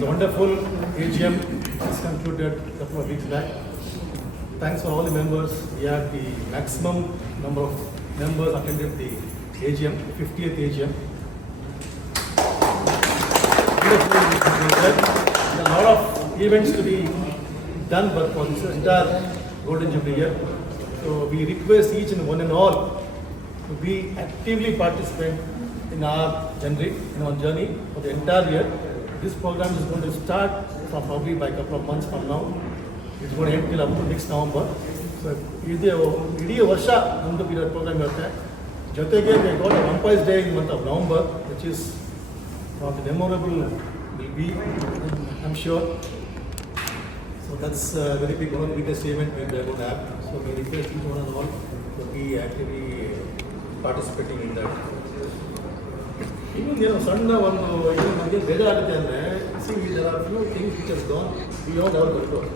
was a wonderful AGM just concluded a couple of weeks back. Thanks for all the members. We had the maximum number of members attended the AGM, the 50th AGM. There are a lot of events to be done but for this entire Golden Jubilee year. So we request each and one and all to be actively participant in our journey for the entire year. This program is going to start from probably by a couple of months from now. It's going to end till up to next November. So ಇಡೀ ವರ್ಷ ನಮ್ಮದು program ಇರುತ್ತೆ. ಜೊತೆಗೆ we got a Vampires Day in the month of November, which is one of the memorable will be, I'm sure. So that's a very big, one of the biggest event we are going to have. So we request each one and all to be actively participating in that. ಇನ್ನೊಂದು ಸಣ್ಣ ಒಂದು ಏನು ನಮಗೆ ಬೇಜಾರಾಗುತ್ತೆ ಅಂದರೆ there are few things which has gone beyond our control.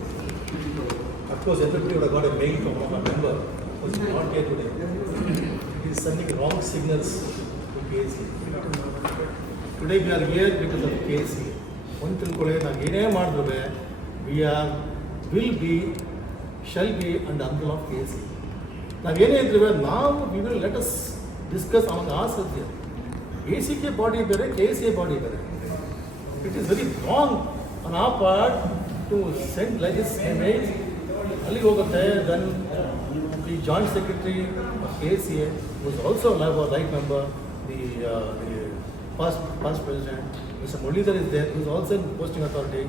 Of course, everybody would have got a mail from a member who is not here today. He is sending wrong signals to KC. Today we are here because of KC. ಒಂದು ತಿಳ್ಕೊಳ್ಳಿ, ನಾವು ಏನೇ ಮಾಡಿದ್ರು we are, will be, shall be under the umbrella of KC. ನಾವೇನೇ ಇದ್ರೆ ನಾವು we will let us discuss among ourselves here. ACK body ಬೇರೆ, KCA body ಬೇರೆ. It is very wrong on our part to send like this email. ಅಲ್ಲಿಗೆ ಹೋಗುತ್ತೆ. Then the joint secretary of KCA was also a right member, the past president, Mr. Muralidhar is there, who is also in posting authority.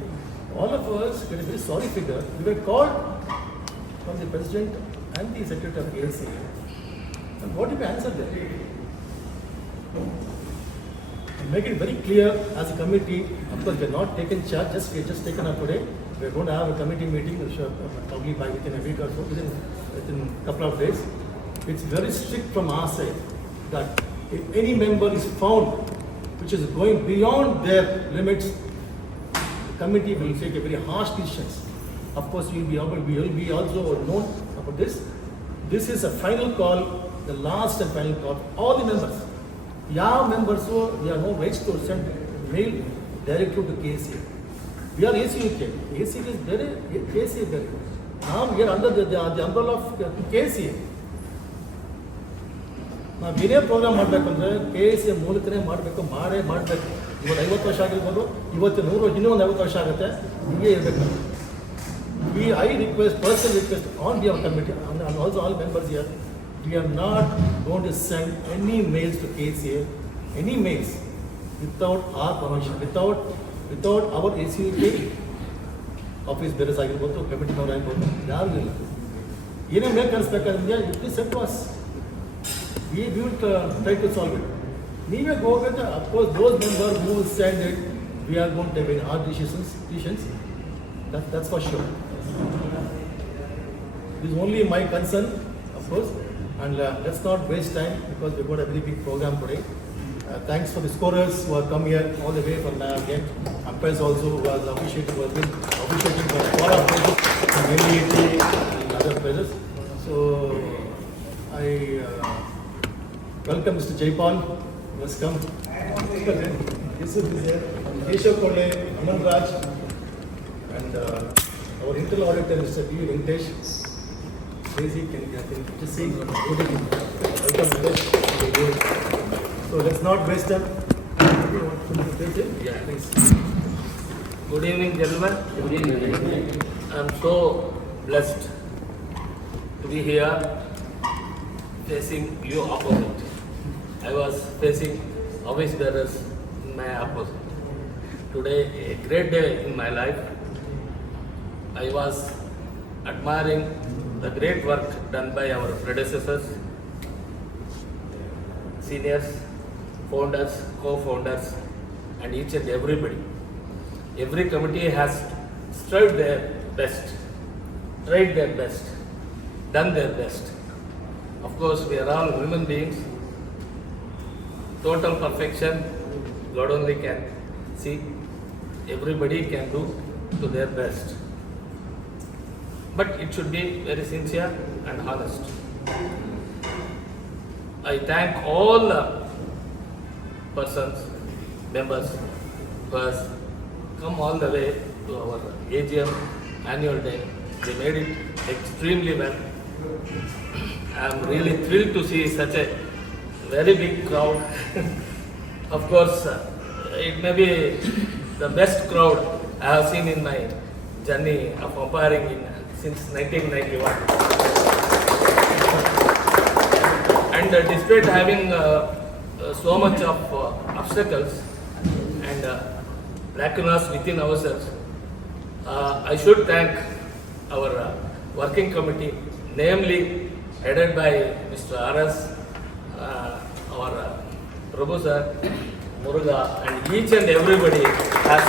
All of us get a very sorry figure. We were called from the president and the secretary of KCA. And what did we answer there? Make it very clear as a committee. Of course, we are not taken charge. We are just taken up today. We are going to have a committee meeting, probably by within a week or so, within a couple of days. It's very strict from our side that if any member is found which is going beyond their limits, the committee will take a very harsh decisions. Of course, we will be also known about this. This is a final call, the last and final call for all the members. ಯಾವ members we have no rights to send mail directly to KCA. We are ACUK. ACUK is ಬೇರೆ, KCA ಬೇರೆ. ನಾವು we are under the umbrella of KCA. ನಾವು ಏನೇ program ಮಾಡಬೇಕಂದ್ರೆ KCA ಮೂಲಕನೇ ಮಾಡಬೇಕು. ಇವತ್ತು 50 ವರ್ಷ ಆಗಿರ್ಬೋದು, ಇವತ್ತು 100, ಇನ್ನೊಂದು 50 ವರ್ಷ ಆಗುತ್ತೆ, ಹೀಗೆ ಇರಬೇಕು. I request, personal request on behalf of committee and also all members here, we are not going to send any mails to KCA, any mails without our permission, without our ACUK office bearers ಆಗಿರ್ಬೋದು, ಕಮಿಟಿನವ್ರು ಆಗಿರ್ಬೋದು, ಯಾರು ಇಲ್ಲ. ಏನೇ mail ಕಳಿಸ್ಬೇಕಾದ್ರೆ please send to us. We will try to solve it. ನೀವೇ ಹೋಗುತ್ತೆ. Of course, those members who will send it, we are going to take hard decisions. That's for sure. This is only my concern, of course. And let's not waste time because we've got a very big program today. Thanks for the scorers who have come here all the way from again. Umpires also who has officiating for all our players from NEAT and other players. So I welcome Mr. Jaipal. He has come. Yusuf is here. Keshav Kolle, Aman Raj, and our internal auditor Mr. B. Venkatesh. Crazy, can just say welcome. So let's not waste time. Yeah, please. Good evening, gentlemen. Good evening. I'm so blessed to be here facing you opposite. I was facing office bearers in my opposite. Today, a great day in my life. I was admiring the great work done by our predecessors, seniors, founders, co-founders, and each and everybody. Every committee has strived their best, tried their best, done their best. Of course, we are all human beings. Total perfection, God only can see. Everybody can do to their best. But it should be very sincere and honest. I thank all the persons, members, who has come all the way to our AGM annual day. They made it extremely well. I am really thrilled to see such a very big crowd. Of course, it may be the best crowd I have seen in my journey of umpiring since 1991. And despite having so much of obstacles and lacunas within ourselves, I should thank our working committee, namely headed by Mr. R.S., our Prabhu sir, Muruga, and each and everybody has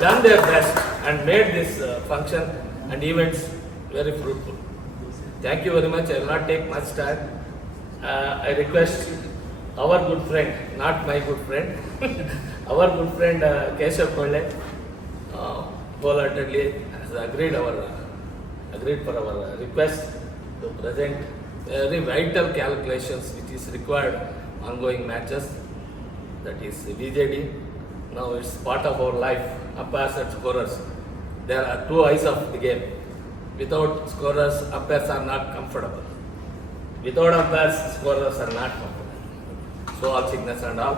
done their best and made this function and events very fruitful. Thank you very much. I will not take much time. I request our good friend, not my good friend, our good friend Keshav Kolle, wholeheartedly has agreed for our request to present very vital calculations which is required ongoing matches, that is VJD. Now it's part of our life, umpires and scorers. There are two eyes of the game. Without scorers, umpires are not comfortable. Without umpires, scorers are not comfortable. So all signals and all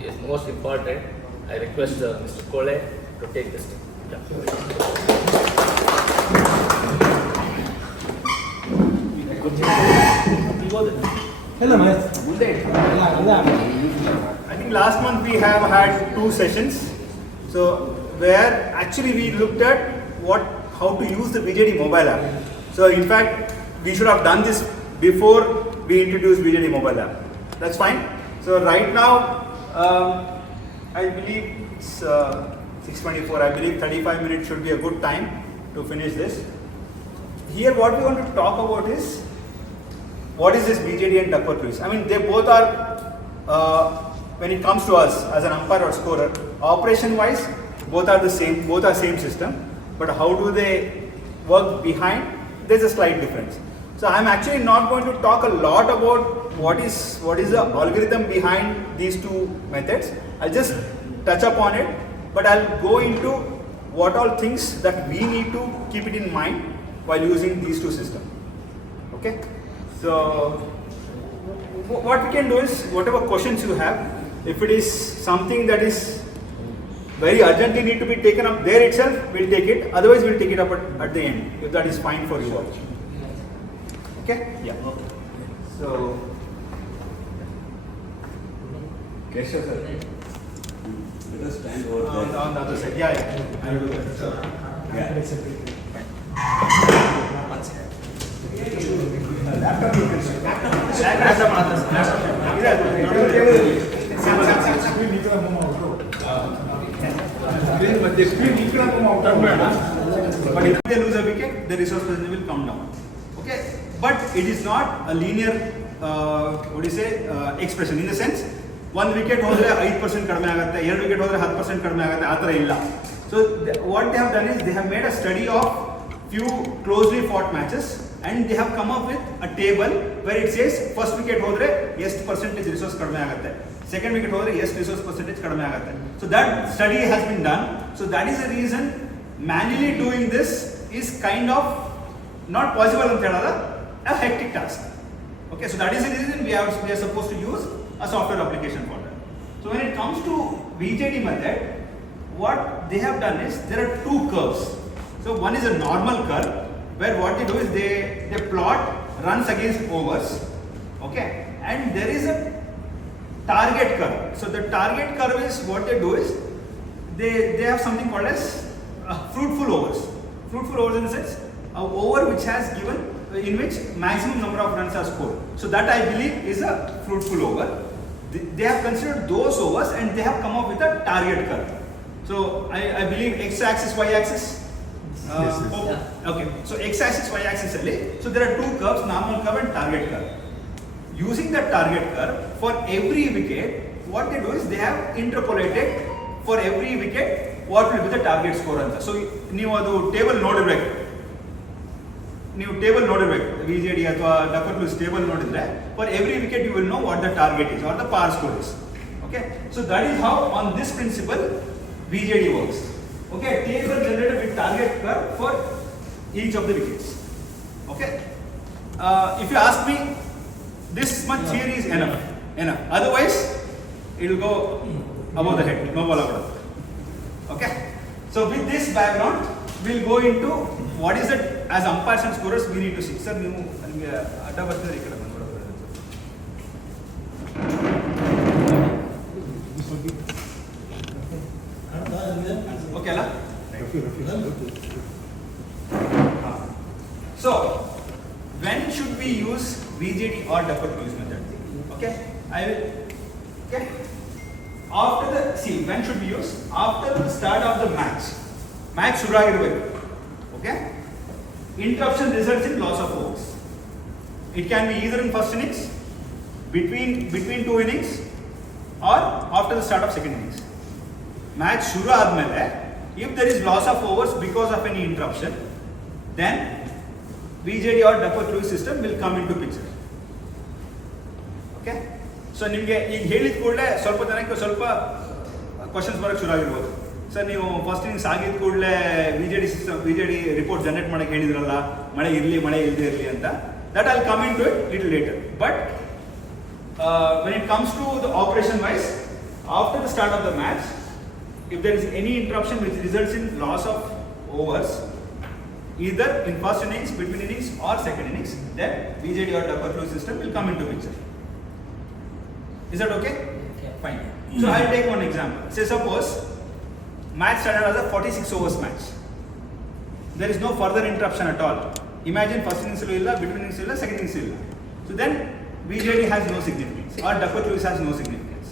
is most important. I request Mr. Kole to take this step. I think last month we have had 2 sessions. So where actually we looked at how to use the VJD mobile app. So in fact, we should have done this before we introduced VJD mobile app. That's fine. So right now, I believe it's 6:24. I believe 35 minutes should be a good time to finish this. Here what we want to talk about is, what is this VJD and Duckworth Lewis? I mean, they both are, when it comes to us as an umpire or scorer, operation wise, both are the same, both are same system, but how do they work behind? There's a slight difference. So I'm actually not going to talk a lot about what is the algorithm behind these two methods. I'll just touch upon it, but I'll go into what all things that we need to keep it in mind while using these two systems. Okay? So what we can do is, whatever questions you have, if it is something that is very urgently need to be taken up there itself, we'll take it. Otherwise, we'll take it up at the end, if that is fine for you all. Okay? Yeah. Okay. So, Keshav sir, let us stand over there. on the other side. Yeah. I will do that. Sure. Yeah. Laptop you can see. But if they lose a wicket, the resource percentage will come down. Okay, but it is not a linear, expression. In the sense, 1 wicket hodre 5% kadme agutte, 2 wicket hodre 10% kadme agutte, aa thara illa. So what they have done is, they have made a study of few closely fought matches, and they have come up with a table where it says first wicket hodre ಎಷ್ಟು percentage resource kadme agutte, second wicket hodre ಎಷ್ಟು resource percentage kadme agutte. So that study has been done. So that is the reason manually doing this is kind of not possible anta helada, a hectic task. Okay, so that is the reason we are supposed to use a software application for that. So when it comes to VJD method, what they have done is, there are 2 curves. So one is a normal curve, where what they do is they plot runs against overs, okay, and there is a target curve. So the target curve is, what they do is, they have something called as fruitful overs. Fruitful overs in the sense, an over which has given, in which maximum number of runs are scored. So that I believe is a fruitful over. They have considered those overs and they have come up with a target curve. So I believe x-axis, y-axis. Okay, so x-axis, y-axis only. So there are 2 curves, normal curve and target curve. Using that target curve, for every wicket, what they do is, they have interpolated for every wicket what will be the target score anta. So ನೀವು ಅದು table ನೋಡಿರಬೇಕು, ನೀವು table ನೋಡಿರಬೇಕು, VJD ಅಥವಾ Duckworth Lewis table ನೋಡಿದ್ರೆ, for every wicket you will know what the target is or the par score is. Okay, so that is how, on this principle, VJD works. Okay, table generated with target curve for each of the wickets. Okay. If you ask me, this much theory is enough. Otherwise, it will go above the head. No ball above. Okay. So with this background, we'll go into what is it as umpires and scorers we need to see. Sir, you adda bartidare ikkada okay la? So, when should we use VJD or Duckworth-Lewis method? Okay, I will. Okay. When should we use? After the start of the match. Match ಶುರು ಆಗಿರಬೇಕು. Okay. Interruption results in loss of overs. It can be either in first innings, between two innings, or after the start of second innings. Match ಶುರು ಆದ್ಮೇಲೆ, if there is loss of overs because of any interruption, then VJD or Duckworth-Lewis system will come into picture. Okay? So ನಿಮಗೆ ಈಗ ಹೇಳಿದ ಕೂಡಲೇ ಸ್ವಲ್ಪ ಜನಕ್ಕೆ ಸ್ವಲ್ಪ questions ಬರೋಕ್ಕೆ ಶುರು ಆಗಿರ್ಬೋದು. ಸರ್ ನೀವು ಫಸ್ಟ್ ಇನ್ನಿಂಗ್ಸ್ ಆಗಿದ ಕೂಡಲೇ VJD ರಿಪೋರ್ಟ್ ಜನರೇಟ್ ಮಾಡೋಕ್ಕೆ ಹೇಳಿದ್ರಲ್ಲ, ಮಳೆ ಇರಲಿ ಮಳೆ ಇಲ್ಲದೆ ಇರಲಿ ಅಂತ. That I will come in to it little later. But when it comes to the operation wise, after the start of the match, if there is any interruption which results in loss of overs, either in first innings, between innings or second innings, then VJD or Duckworth-Lewis system will come into picture. Is that okay? Okay. Fine. So I'll take one example. Say suppose match started as a 46 overs match. There is no further interruption at all. Imagine first innings illa, between innings illa, second innings illa. So then VJD has no significance or Duckworth-Lewis has no significance.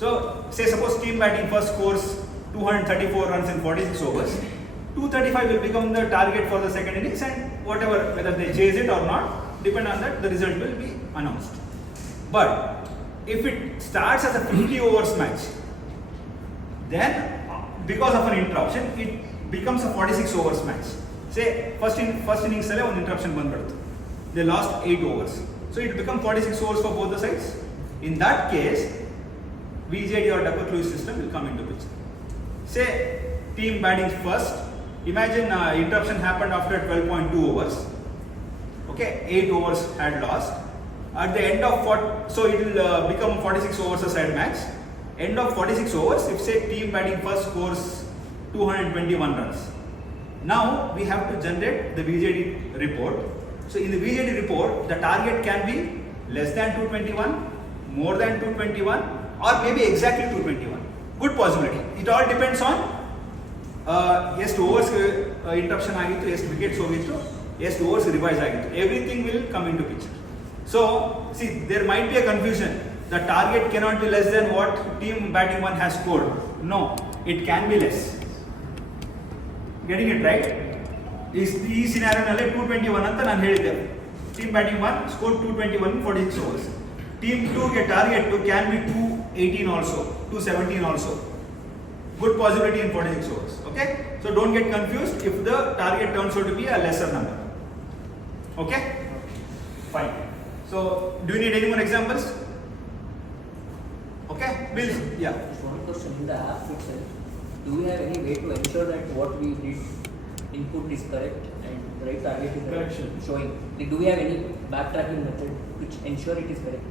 So say suppose team batting first scores 234 runs in 46 overs. 235 will become the target for the second innings, and whatever, whether they chase it or not, depend on that, the result will be announced. But if it starts as a 50 overs match, then because of an interruption, it becomes a 46 overs match. Say first innings sale one interruption bandadu. They lost 8 overs. So it becomes 46 overs for both the sides. In that case, VJD or Duckworth-Lewis system will come into picture. Say team batting first. Imagine interruption happened after 12.2 overs. Okay, 8 overs had lost. At the end of so it will become 46 overs a side match. End of 46 overs, if say team batting first scores 221 runs. Now we have to generate the VJD report. So in the VJD report, the target can be less than 221, more than 221, or maybe exactly 221. Good possibility. It all depends on ಎಷ್ಟು overs interruption ಆಗಿತ್ತು, ಎಷ್ಟು wickets ಹೋಗಿತ್ತು, ಎಷ್ಟು overs revise ಆಗಿತ್ತು. Everything will come in to picture. So see there might be a confusion. The target cannot be less than what team batting one has scored. No, it can be less. Getting it right? ಈ ಸಿನಾರಿಯೋನಲ್ಲಿ 221 ಅಂತ ನಾನು ಹೇಳಿದ್ದೆ. Team batting 1 score 221 in 46 overs. Team 2ಗೆ target can be 218 also, 217 also. Good possibility in 46 overs. Okay, so don't get confused if the target turns out to be a lesser number. Okay, fine. So do you need any more examples? Okay, Bill. Yeah. Just one question. In the app itself, do we have any way to ensure that what we did input is correct and the right target is Correction. showing? Like, do we have any backtracking method which ensure it is correct?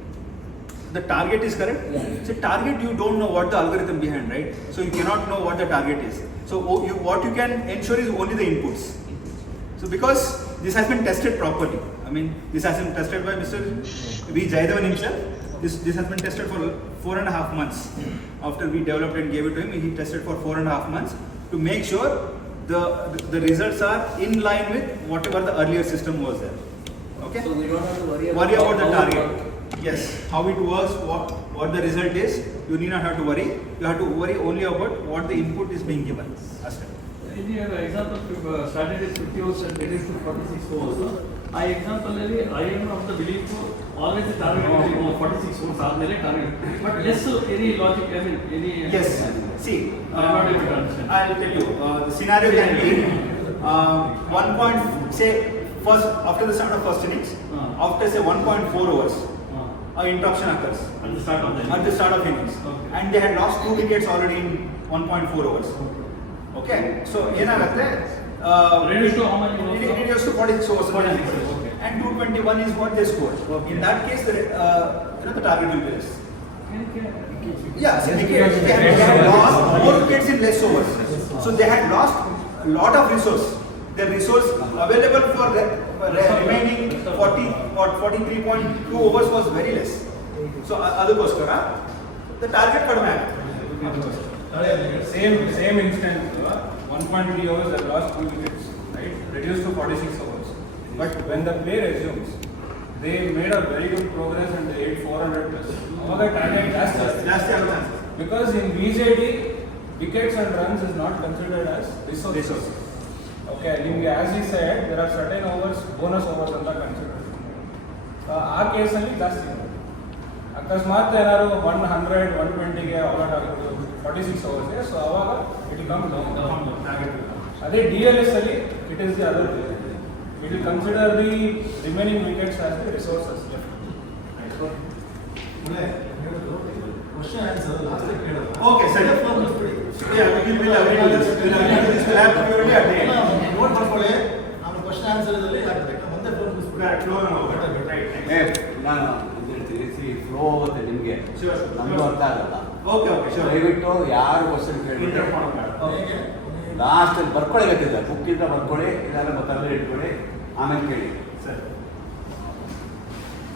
The target is correct. Yeah. So target, you don't know what the algorithm behind, right? So you cannot know what the target is. So what you can ensure is only the inputs. So because this has been tested properly. I mean, this has been tested by Mr. V. Jayadavan himself. This has been tested for 4.5 months. After we developed and gave it to him, he tested for 4.5 months to make sure the results are in line with whatever the earlier system was there. Okay. So we don't have to worry about the how it target. works. Yes, how it works, what the result is, you need not have to worry. You have to worry only about what the input is being given. ಇಲ್ಲಿ example started is 50 overs and it is to 46 overs. ಆ example ಅಲ್ಲಿ I am of the belief always target 46 overs ಆದ್ಮೇಲೆ target, but less any logic, I mean any. Yes, see, I'm not able to understand. I'll tell you, the scenario can be 1 point, say first after the start of first innings, after say 1.4 overs, an interruption occurs At the start of the innings, Okay. and they had lost 2 wickets already in 1.4 overs. Okay, so ಏನಾಗುತ್ತೆ? Reduced to how many overs? Reduced to 46 overs. 46, okay. And 221 is what they scored. In that case, the target will be less. Yeah, so they had lost more wickets in less overs. So they had lost a lot of resource. The resource available for remaining 43.2 overs was very less. So ಅದಕ್ಕೋಸ್ಕರ the target ಕಡಿಮೆ ಆಗುತ್ತೆ. Same instant, 1.3 overs they lost 2 wickets, right? Reduced to 46 overs. But when the play resumes, they made a very good progress and they hit 400 plus. Our target ಜಾಸ್ತಿ ಆಗುತ್ತೆ. because in VJD, wickets and runs is not considered as resources. Okay, as we said, there are certain overs, bonus overs ಅಂತ considered. ಆ ಕೇಸಲ್ಲಿ ಜಾಸ್ತಿ ಅಕಸ್ಮಾತ್ ಏನಾದ್ರು 100, 120ಗೆ out ಆಗ್ಬೋದು 46 ಓವರ್ಸ್ಗೆ, so ಅವಾಗ ಇಟ್ ಕಮ್ ಡೌನ್. ಅದೇ DLS ಅಲ್ಲಿ it is the other way. It will consider the remaining wickets as the resources. Question answer last ಕೇಳೋದು. Okay, sir. Yeah, we will agree to this. We will agree to this. We'll have purely at the end. Note ಮಾಡ್ಕೊಳ್ಳಿ. ನಾನು question answer ಇದಲ್ಲಿ ಹಾಕ್ಬೇಕು. ಒಂದೇ phone Flow right. ನಾನು ತಿಳಿಸಿ flow ಹೋಗುತ್ತೆ ನಿಮಗೆ, Sure. ನಮಗೂ ಅರ್ಥ ಆಗಲ್ಲ. Okay, sure. ದಯವಿಟ್ಟು ಯಾರು ಕ್ವಶನ್ ಕೇಳಿದ್ರೆ Interrupt ಮಾಡೋಣ. ಹೇಗೆ? ಲಾಸ್ಟಲ್ಲಿ ಬರ್ಕೊಳ್ಳಿ, ಗೊತ್ತಿಲ್ಲ ಬುಕ್ಕಿಂದ ಬರ್ಕೊಳ್ಳಿ, ಇಲ್ಲ ಮತ್ತಲ್ಲೇ ಇಟ್ಕೊಳ್ಳಿ, ಆಮೇಲೆ ಕೇಳಿ. Sir.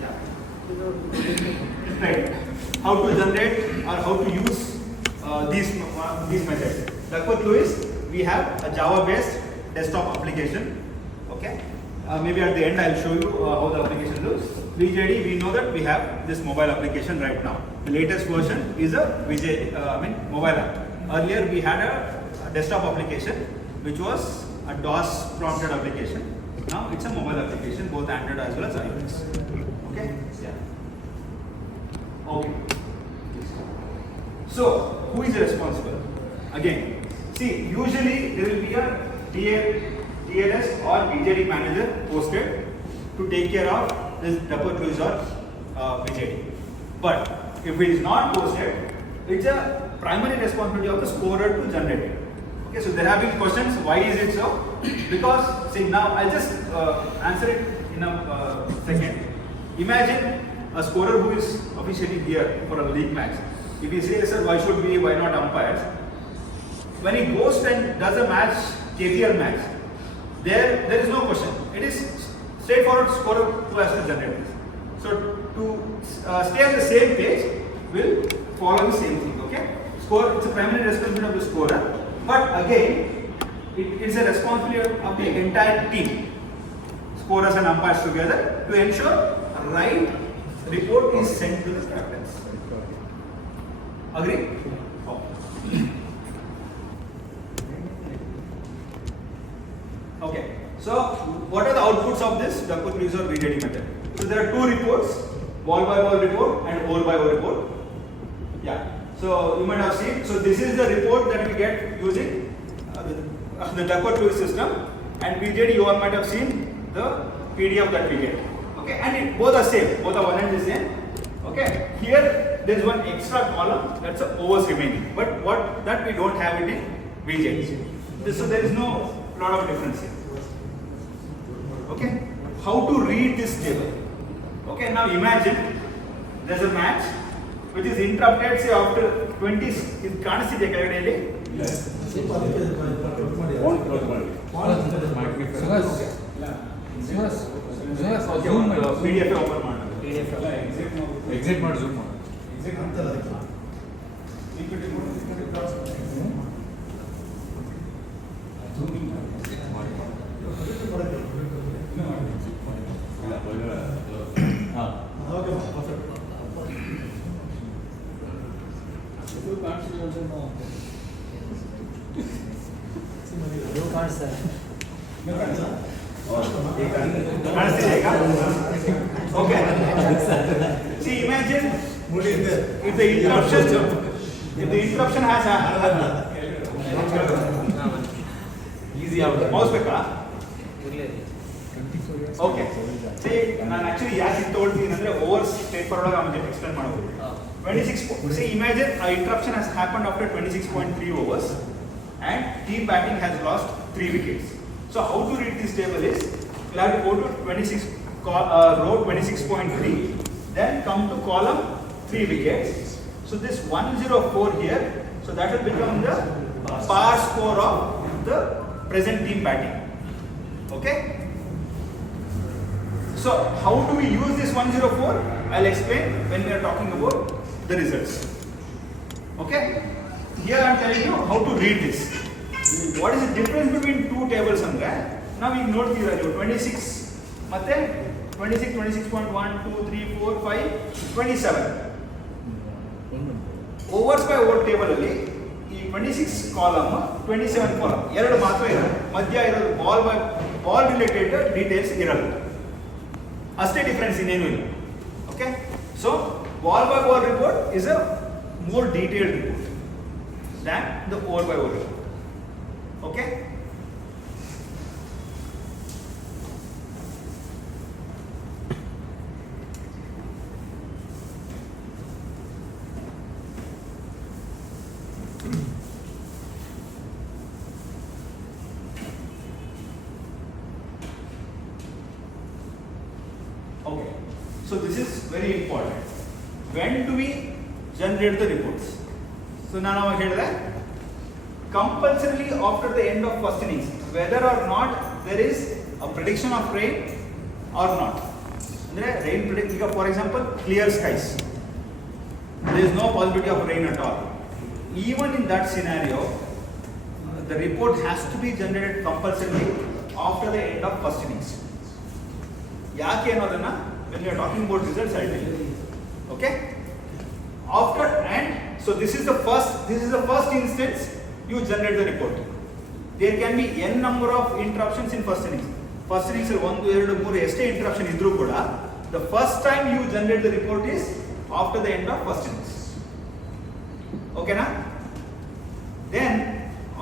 Yeah. Right. How to generate or how to use these methods. Duckworth Lewis, we have a Java-based desktop application. Okay. Maybe at the end I'll show you how the application looks. VJD, we know that we have this mobile application right now. The latest version is a mobile app. Earlier we had a desktop application which was a DOS prompted application. Now it's a mobile application, both Android as well as iOS. Okay. Yeah. Okay. So, who is responsible? Again, see, usually there will be a TLS or VJD manager posted to take care of this Duckworth Lewis or VJD. But if it is not posted, it's a primary responsibility of the scorer to generate it. Okay, so there have been questions, why is it so? Because, see, now I'll just answer it in a second. Imagine a scorer who is officially here for a league match. If he says, sir, why not umpires? When he goes and does a match, KPL match, there is no question. It is straightforward scorer who has to generate this. So to stay on the same page, will follow the same thing. Okay, it's a primary responsibility of the scorer, but again, it is a responsibility of the entire team, scorers and umpires together, to ensure a right report is sent to the captains. Agree? Okay. So, what are the outputs of this Duckworth Lewis or VJD method? So, there are two reports, ball by ball report and over by over report. Yeah. So, you might have seen. So, this is the report that we get using the Duckworth Lewis system, and VJD you all might have seen the PDF that we get. Okay. And both are same. Both are one and the same. Okay. Here there is one extra column, that's a overs remaining. But that we don't have it in VJD. So, there is no lot of difference here. Okay, how to read this table? Okay, now imagine there's a match which is interrupted, say after 20. It can't see the calendar. ಸ್ವಲ್ಪ ಅದಕ್ಕೆ ಮಾಡಿ. Phone close ಮಾಡಿ. PDF open ಮಾಡಿ. Exit ಮಾಡಿ zoom ಮಾಡಿ. ಅಂತಲ್ಲ ಅದಕ್ಕೆ. Okay perfect. You can't, sir. Okay. See, imagine if the interruption has happened. Easy out. Mouse ಬೇಕಾ? Okay. See, ನಾನು actually ಯಾಕೆ ಇದು ತಗೊಳ್ತೀನಿ ಅಂದ್ರೆ ಓವರ್ಸ್ ಸ್ಟೇಟ್ ಫಾರ್ವರ್ಡ್ ಆಗಿ ಎಕ್ಸ್ಪ್ಲೇನ್ ಮಾಡಬಹುದು. 26. See, imagine a interruption has happened after 26.3 overs. and team batting has lost 3 wickets. So how to read this table is, you have to go to row 26.3, then come to column 3 wickets. So this 104 here, so that will become the par score of the present team batting. Okay? So how do we use this 104? I'll explain when we are talking about the results. Okay? Here I am telling you how to read this. What is the difference between two tables andre? Now we note here 26 matte 26, 26.1, 2, 3, 4, 5, 27. Overs by over table ಅಲ್ಲಿ ಈ 26 column 27 column ಎರಡು ಮಾತ್ರ ಇರೋದು, ಮಧ್ಯ ಇರೋದು ball related details ಇರಲ್ಲ, ಅಷ್ಟೇ difference, ಇನ್ನೇನು ಇಲ್ಲ. Okay, so ball by ball report is a more detailed report than the over by over report. Okay, okay, so this is very important. When do we generate the reports? So ನಾನು ಅವಾಗ ಹೇಳಿದೆ, compulsorily after the end of first innings, whether or not there is a prediction of rain or not. ಅಂದ್ರೆ rain predict, ಈಗ for example clear skies, there is no possibility of rain at all. Even in that scenario, the report has to be generated compulsorily after the end of first innings. ಯಾಕೆ ಅನ್ನೋದನ್ನ when we are talking about results I tell you. Okay, after, and so this is the first instance you generate the report. There can be n number of interruptions in first innings. First innings ಅಲ್ಲಿ 1, 2, 3 ಎಷ್ಟೇ interruption ಇದ್ರೂ ಕೂಡ the first time you generate the report is after the end of first innings. Okay na? Then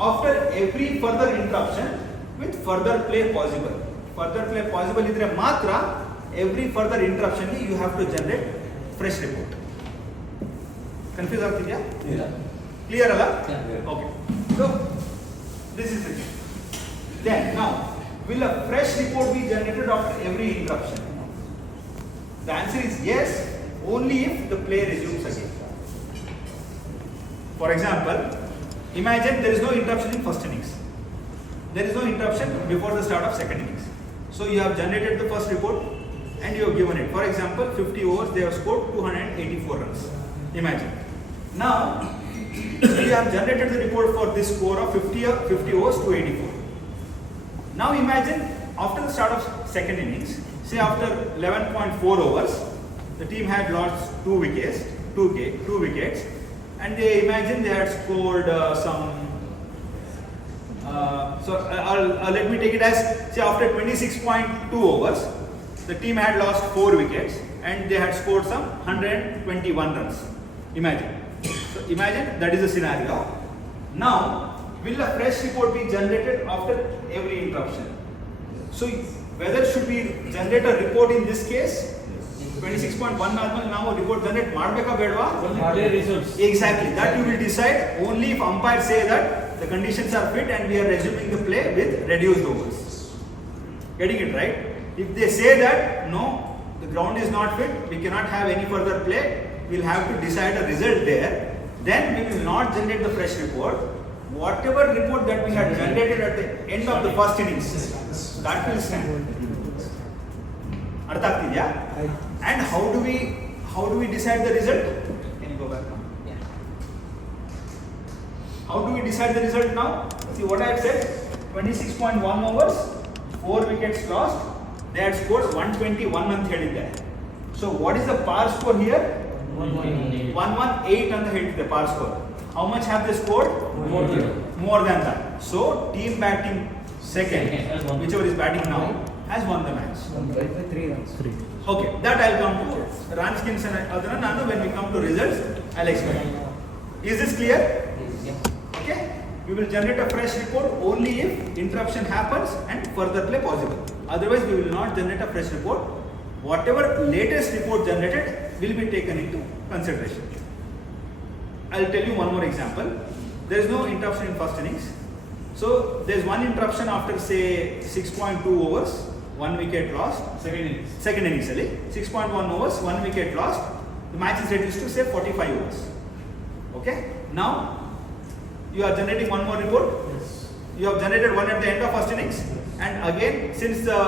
after every further interruption with further play possible. Further play possible idre matra every further interruption you have to generate fresh report. Confuse ಆಗ್ತಿದ್ಯಾ? Clear alla? Okay, so this is it. Then now, will a fresh report be generated after every interruption? The answer is yes, only if the play resumes again. For example, imagine there is no interruption in first innings, there is no interruption before the start of second innings. So you have generated the first report and you have given it. For example, 50 overs, they have scored 284 runs. Imagine. Now, you have generated the report for this score of 50 overs 284. Now imagine after the start of second innings, say after 11.4 overs, the team had lost 2 wickets, and they imagine they had scored some. So let me take it as, say after 26.2 overs, the team had lost 4 wickets and they had scored some 121 runs. Imagine. So imagine that is the scenario. Now, will a fresh report be generated after every interruption? So whether should we generate a report in this case? 26.1 ಆದ್ಮೇಲೆ ನಾವು report generate ಮಾಡಬೇಕಾ ಬೇಡವಾ? Exactly, that you will decide only if umpire say that the conditions are fit and we are resuming the play with reduced overs. Getting it right? If they say that no, the ground is not fit, we cannot have any further play, we'll have to decide a result there, then we will not generate the fresh report. Whatever report that we had generated at the end of the first innings, that will stand. ಅರ್ಥ ಆಗ್ತಿದ್ಯಾ? And how do we decide the result? Can you go back now? Yeah. How do we decide the result now? See what I had said, 26.1 overs, 4 wickets lost, they had scored 121 ಅಂತ ಹೇಳಿದ್ದೆ. So what is the par score here? 118 ಅಂತ ಹೇಳಿದ್ದೆ par score. How much have they scored? More than that. So team batting second, whichever is batting now, has won the match. 3 runs. Okay, that I'll come to. Run schemes and other than when we come to results, I'll explain. Is this clear? Yes. Okay, we will generate a fresh report only if interruption happens and further play possible. Otherwise, we will not generate a fresh report. Whatever latest report generated will be taken into consideration. I'll tell you one more example. There is no interruption in first innings. So there's one interruption after say 6.2 overs, 1 wicket lost. Second innings, 6.1 overs, 1 wicket lost. The match is reduced to say 45 overs. Okay. Now you are generating one more report. Yes. You have generated one at the end of first innings, and again since the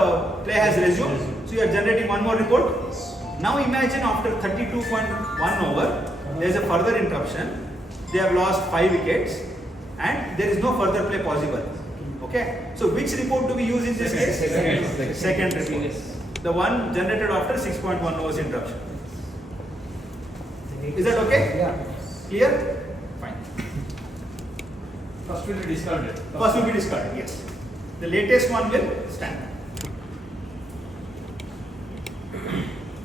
play has resumed, so you are generating one more report. Now imagine after 32.1 over, there is a further interruption. They have lost 5 wickets, and there is no further play possible. Okay. So which report do we use in this case? Second report. The one generated after 6.1 overs interruption. Is that okay? Yeah. Clear? Fine. First will be discarded. First will be discarded, yes. The latest one will stand.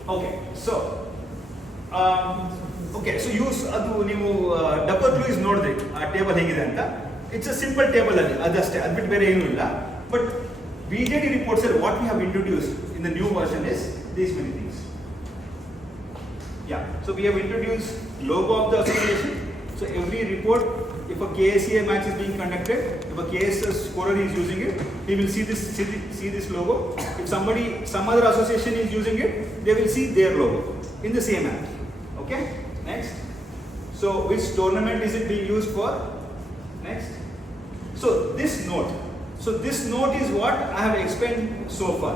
Okay, so use ಅದು ನೀವು double clue is ನೋಡಿದ್ರಿ ಆ table ಹೇಗಿದೆ ಅಂತ. It's a simple table ಅಲ್ಲಿ ಅದಷ್ಟೇ, ಅದು ಬಿಟ್ಟು ಬೇರೆ ಏನೂ ಇಲ್ಲ. But VJD reports are what we have introduced in the new version is these many things. Yeah, so we have introduced logo of the association. So every report, if a KSCA match is being conducted, if a KSS scorer is using it, he will see this logo. If some other association is using it, they will see their logo in the same app. Okay. Next. So which tournament is it being used for? Next. So this note is what I have explained so far.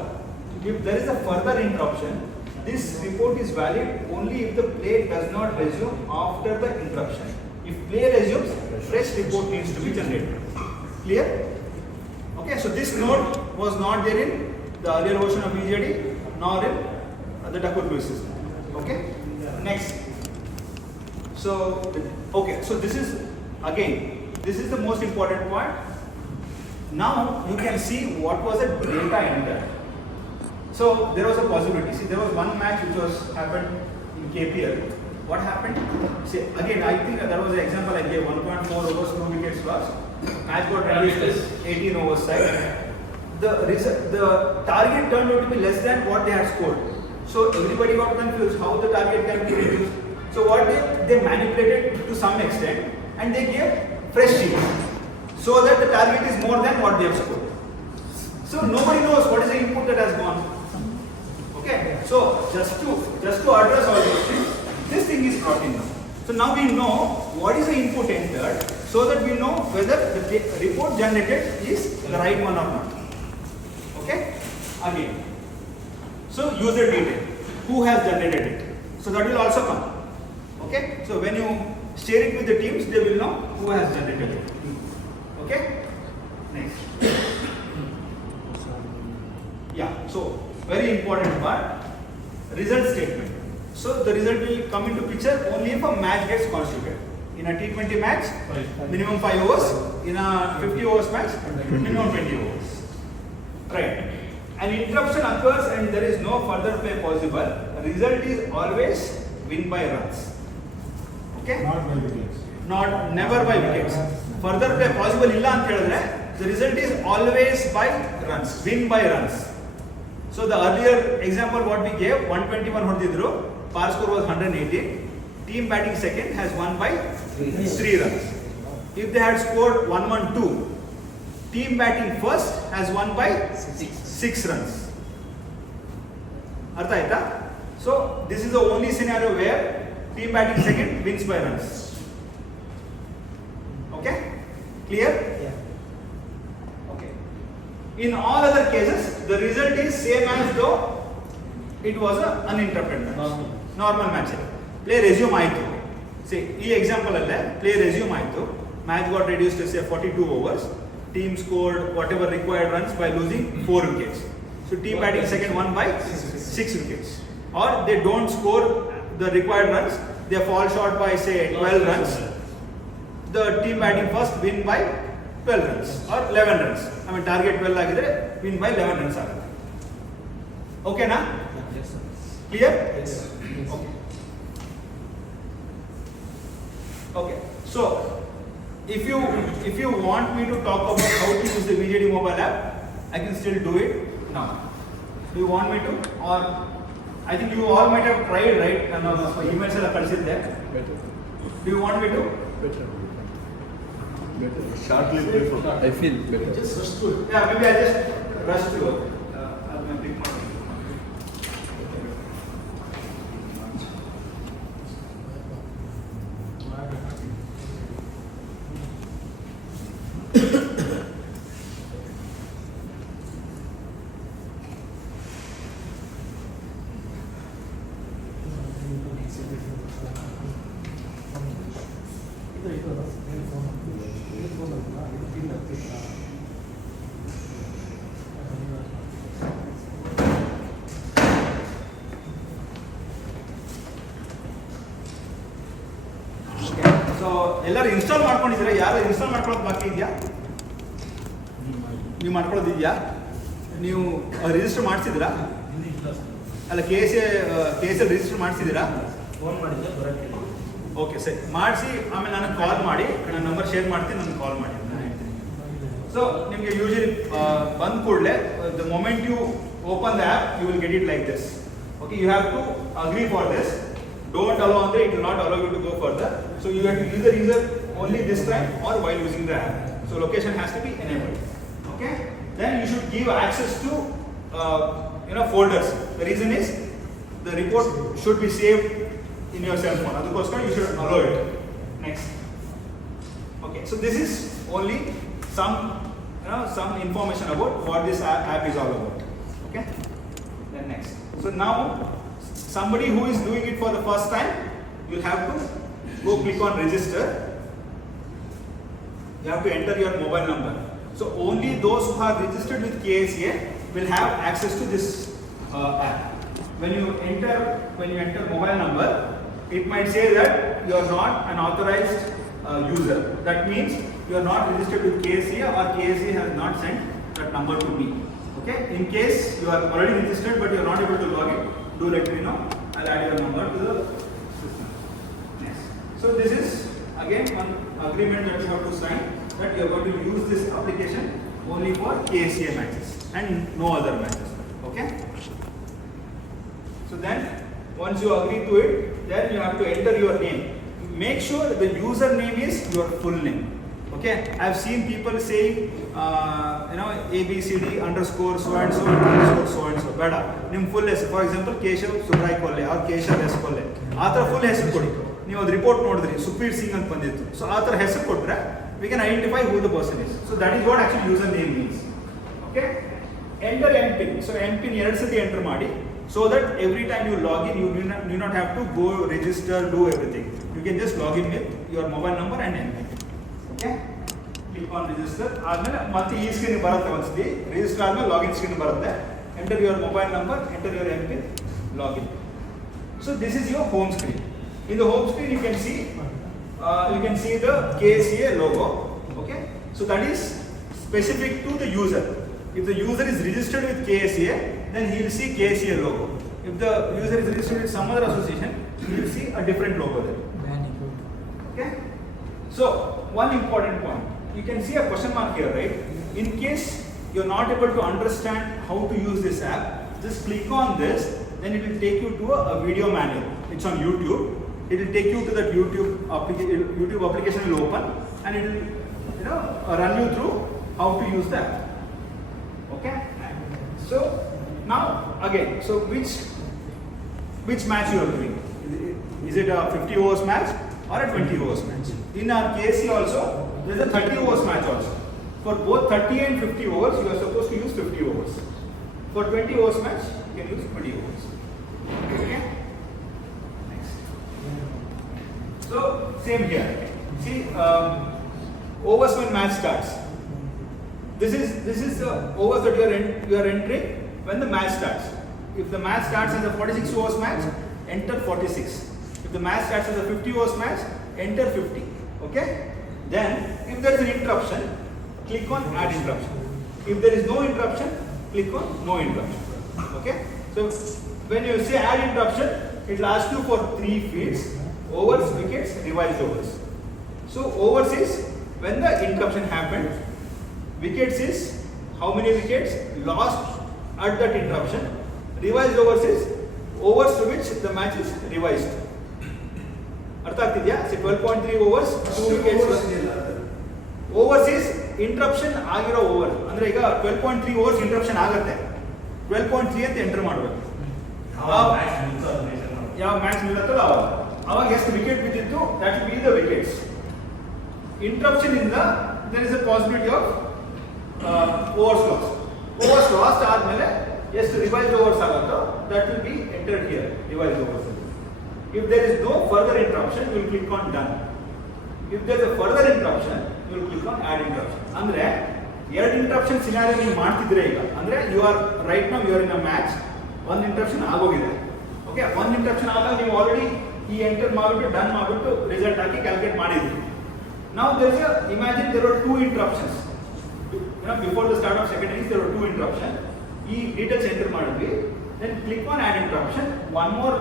If there is a further interruption, this report is valid only if the play does not resume after the interruption. If play resumes, fresh report needs to be generated. Clear? Okay, so this note was not there in the earlier version of VJD, nor in the Duckworth Lewis system. Okay? Next. So this is the most important part. Now you can see what was the data entered. So there was a possibility. See, there was one match which was happened in KPL. What happened? See, again, I think that was the example I gave. 1.4 overs, 2 wickets lost. Match got reduced to 18 overs side. The target turned out to be less than what they had scored. So everybody got confused how the target can be reduced. So what they manipulated to some extent, and they gave fresh sheets so that the target is more than what they have scored. So nobody knows what is the input that has gone. Okay, so just to address all these things, this thing is brought in now. So now we know what is the input entered, so that we know whether the report generated is the right one or not. Okay, again. So user detail, who has generated it. So that will also come. Okay, so when you share it with the teams, they will know who has generated it. Okay, next. Yeah, so very important part, result statement. So the result will come into picture only if a match gets constituted. In a T20 match, minimum 5 overs. In a 50 overs match, minimum 20 overs. Right. An interruption occurs and there is no further play possible. Result is always win by runs. Okay? Not by wickets. Never by wickets. Further play possible illa ant helidre, the result is always by runs, win by runs. So the earlier example what we gave, 121 hodidru, par score was 118. Team batting second has won by 3 runs. If they had scored 112, team batting first has won by 6 runs. Artha aita? So this is the only scenario where team batting second wins by runs. Okay? Clear? Yeah. Okay. In all other cases, the result is same as though it was an uninterrupted match. Normal match. Play resume aitu. See, this example alle play resume aitu. Match got reduced to say 42 overs. Team scored whatever required runs by losing 4 wickets. So team batting second won by 6 wickets. Or they don't score the required runs, they fall short by say 12 runs. The team batting first win by 12 runs or 11 runs. I mean target 12 agidre win by 11 runs aguthe. Okay na? Yes, sir. Clear? Yes. Okay. Okay. So if you want me to talk about how to use the VJD mobile app, I can still do it now. Do you want me to? Or I think you all might have tried, right? Emails alla kalsidde. Do you want me to? Better. Shortly before. I feel better. Just rush through it. Yeah, maybe I just rush through it. I'll pick one. So ಎಲ್ಲರೂ install ಮಾಡ್ಕೊಂಡಿದ್ದೀರಾ? ಯಾರು install ಮಾಡ್ಕೊಳ್ಳೋದು ಬಾಕಿ ಇದೆಯಾ? ನೀವು ಮಾಡ್ಕೊಳ್ಳೋದಿದೆಯಾ? ನೀವು register ಮಾಡಿಸಿದ್ದೀರಾ? ಅಲ್ಲ, ಕೆ ಎಸ್ ಎಲ್ ರಿಜಿಸ್ಟರ್ ಮಾಡಿಸಿದ್ದೀರಾ? ಫೋನ್ ಮಾಡಿದ್ದೆ ಬರೋಕ್ಕೆ. ಓಕೆ ಸರಿ, ಮಾಡಿಸಿ ಆಮೇಲೆ ನನಗೆ ಕಾಲ್ ಮಾಡಿ, ನನ್ನ ನಂಬರ್ ಶೇರ್ ಮಾಡ್ತೀನಿ, ನನಗೆ ಕಾಲ್ ಮಾಡಿ. ಸೊ ನಿಮಗೆ ಯೂಶಲಿ ಬಂದ ಕೂಡಲೇ the moment you open the app you will get it like this. Okay, you have to agree for this. Don't allow ಅಂದರೆ it will not allow you to go further. So you have to either use it only this time or while using the app. So location has to be enabled. Okay. Then you should give access to folders. The reason is the report should be saved in your cell phone. Otherwise you should allow it. Next. Okay. So this is only some information about what this app is all about. Okay. Then next. So now somebody who is doing it for the first time, you have to go click on register. You have to enter your mobile number. So only those who are registered with KSA will have access to this app. When you enter mobile number, it might say that you are not an authorized user. That means you are not registered with KSA or KSA has not sent that number to me. Okay. In case you are already registered but you are not able to log in, do let me know. I'll add your number to the system. Next. So this is again one agreement that you have to sign that you are going to use this application only for KSA matches and no other matches. Okay. So then once you agree to it, then you have to enter your name. Make sure the username is your full name. Okay, I have seen people saying, ABCD underscore so and so underscore so and so. Bada. Nim full ಹೆಸರು, for example, Keshav Subrai Kolle or Keshav S Kolle. ಆ ಥರ full ಹೆಸರು ಕೊಡಿ. ನೀವು ಅದು report ನೋಡಿದ್ರಿ, ಸುಪ್ರೀರ್ ಸಿಂಗ್ ಅಂತ ಬಂದಿತ್ತು. ಸೊ ಆ ಥರ ಹೆಸರು ಕೊಟ್ಟರೆ we can identify who the person is. So that is what actually user name means. Okay. Enter MPIN. So MPIN 2 ಸತಿ enter ಮಾಡಿ. So that every time you log in, you do not have to go register, do everything. You can just log in with your mobile number and MPIN. Okay. Click on register. ಆದ್ಮೇಲೆ ಮತ್ತೆ ಈ screen ಬರುತ್ತೆ ಒಂದ್ಸತಿ. Register ಆದ್ಮೇಲೆ login screen ಬರುತ್ತೆ. Enter your mobile number, enter your MPIN, login. So this is your home screen. In the home screen you can see the KSA logo. Okay. So that is specific to the user. If the user is registered with KSA, then he will see KSA logo. If the user is registered with some other association, he will see a different logo there. Okay. So one important point, you can see a question mark here, right? In case you're not able to understand how to use this app, just click on this, then it will take you to a video manual. It's on YouTube. It will take you to that YouTube application will open and it will run you through how to use the app. Okay. So now again, so which match you are doing? Is it a 50 overs match or a 20 overs match? In our KSC also, there is a 30 overs match also. For both 30 and 50 overs, you are supposed to use 50 overs. For 20 overs match, you can use 20 overs. Okay? Next. So, same here. See, overs when match starts. This is the overs that you are entering when the match starts. If the match starts as a 46 overs match, enter 46. If the match starts as a 50 overs match, enter 50. Okay? Then, if there is an interruption, click on add interruption. If there is no interruption, click on no interruption. Okay? So, when you say add interruption, it will ask you for 3 fields: overs, wickets, revised overs. So, overs is when the interruption happened. Wickets is how many wickets lost at that interruption. Revised overs is overs to which the match is revised. ಅರ್ಥ ಆಗ್ತಿದೆಯಾ? 12.3 overs, 2 wickets. Overs is interruption ಆಗಿರೋ over ಅಂದ್ರೆ ಈಗ 12.3 overs interruption ಆಗುತ್ತೆ 12.3 ಅಂತ enter ಮಾಡಬೇಕು ಯಾವ match ನಿಲ್ಲತ್ತಲ್ಲ ಅವಾಗ ಎಷ್ಟು ವಿಕೆಟ್ ಬಿದ್ದಿತ್ತು that will B the wickets interruption ಇಂದ there is a possibility of overs lost ಆದ್ಮೇಲೆ ಎಷ್ಟು ರಿವೈಸ್ಡ್ ಓವರ್ಸ್ ಆಗುತ್ತೋ that will be entered here revised overs. If there is no further interruption you will click on done. If there is a further interruption you will click on add interruption. ಅಂದ್ರೆ ಎರಡು interruption scenario ನೀವು ಮಾಡ್ತಿದ್ರೆ ಈಗ ಅಂದ್ರೆ you are right now you are in a match ಒಂದು interruption ಆಗೋಗಿದೆ okay ಒಂದು interruption ಆದಾಗ ನೀವು ಆಲ್ರೆಡಿ ಈ ಎಂಟರ್ ಮಾಡಿಬಿಟ್ಟು ಡನ್ ಮಾಡಿಬಿಟ್ಟು ರಿಸಲ್ಟ್ ಹಾಕಿ ಕ್ಯಾಲ್ಕುಲೇಟ್ ಮಾಡಿದ್ರಿ. Now there is a imagine there were two interruptions. Before the start of second innings there were two interruptions. E details enter ಮಾಡಿದ್ವಿ. Then click on add interruption. One more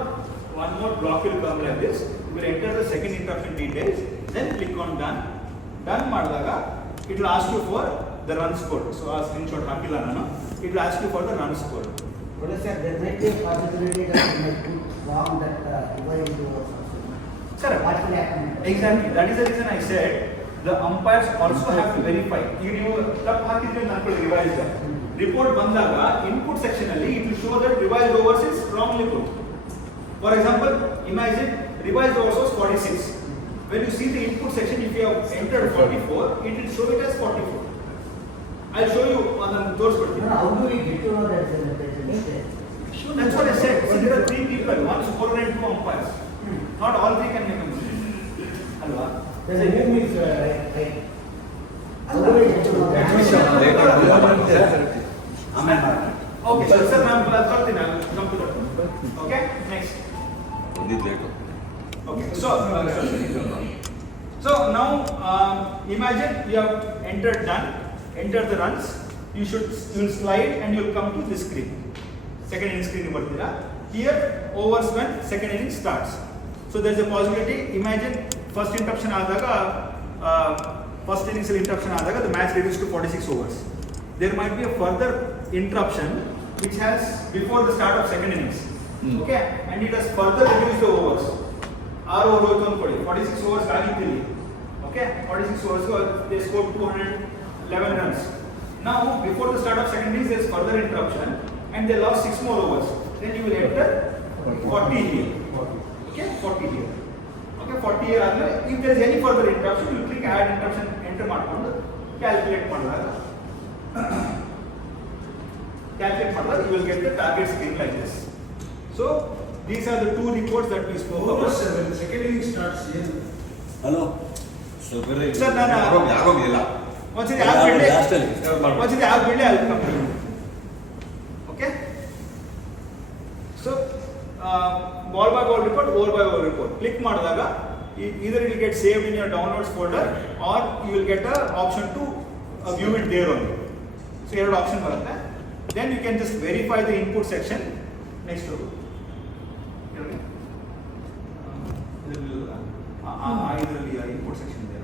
block will come like this. You will enter the second interruption details. Then click on done. Done ಮಾಡಿದಾಗ it will ask you for the run score. So ಆ screenshot ಹಾಕಿಲ್ಲ ನಾನು. It will ask you for the run score. But sir, there might be a possibility that you might put wrong that revised overs also. Sir, what will happen? Exactly. That is the reason I said the umpires also have to verify. You ತಪ್ಪು ಹಾಕಿದ್ರೆ ನಾನು revise report ಬಂದಾಗ input section ಅಲ್ಲಿ it will show that revised overs is wrongly put. For example, imagine revised overs was 46. When you see the input section, if you have entered 44, it will show it as 44. I'll show you on the source. How do we get to know that there is a mistake? That's what I said. See, there are three people, one scorer and two umpires. Not all three can make a mistake. Alva? There's a new mix, right? How do we get to know that? Okay, sir, I will come to that. Okay, next. Okay, so now imagine you have entered done, enter the runs. You will slide and you will come to this screen. Second inning screen ಬರ್ತೀರಾ. Here overs when second inning starts. So there is a possibility. Imagine first interruption ಆದಾಗ first innings interruption ಆದಾಗ the match reduced to 46 overs. There might be a further interruption which has before the start of second innings. Okay, and it has further reduced the overs. 6 over ಹೋಯ್ತು ಅನ್ಕೊಳ್ಳಿ 46 overs ಆಗಿತ್ತು ಇಲ್ಲಿ. Okay, 46 overs they scored 211 runs. Now before the start of second innings there is further interruption and they lost 6 more overs. Then you will enter 40 here. Okay, 40 here. Okay, 40 here ಆದ್ಮೇಲೆ if there is any further interruption you will click add interruption enter ಮಾಡ್ಕೊಂಡು calculate ಮಾಡಿದಾಗ you will get the target screen like this. So these are the two reports that we spoke about. When the second inning starts here. Hello. Sir, once the app build, I will come to you. Okay? So, ball by ball report, over by over report. Click ಮಾಡಿದಾಗ either it will get saved in your downloads folder or you will get an option to view it there only. So, ಎರಡು option ಬರುತ್ತೆ. Then you can just verify the input section next to it. ಇದರಲ್ಲಿ input section ಇದೆ.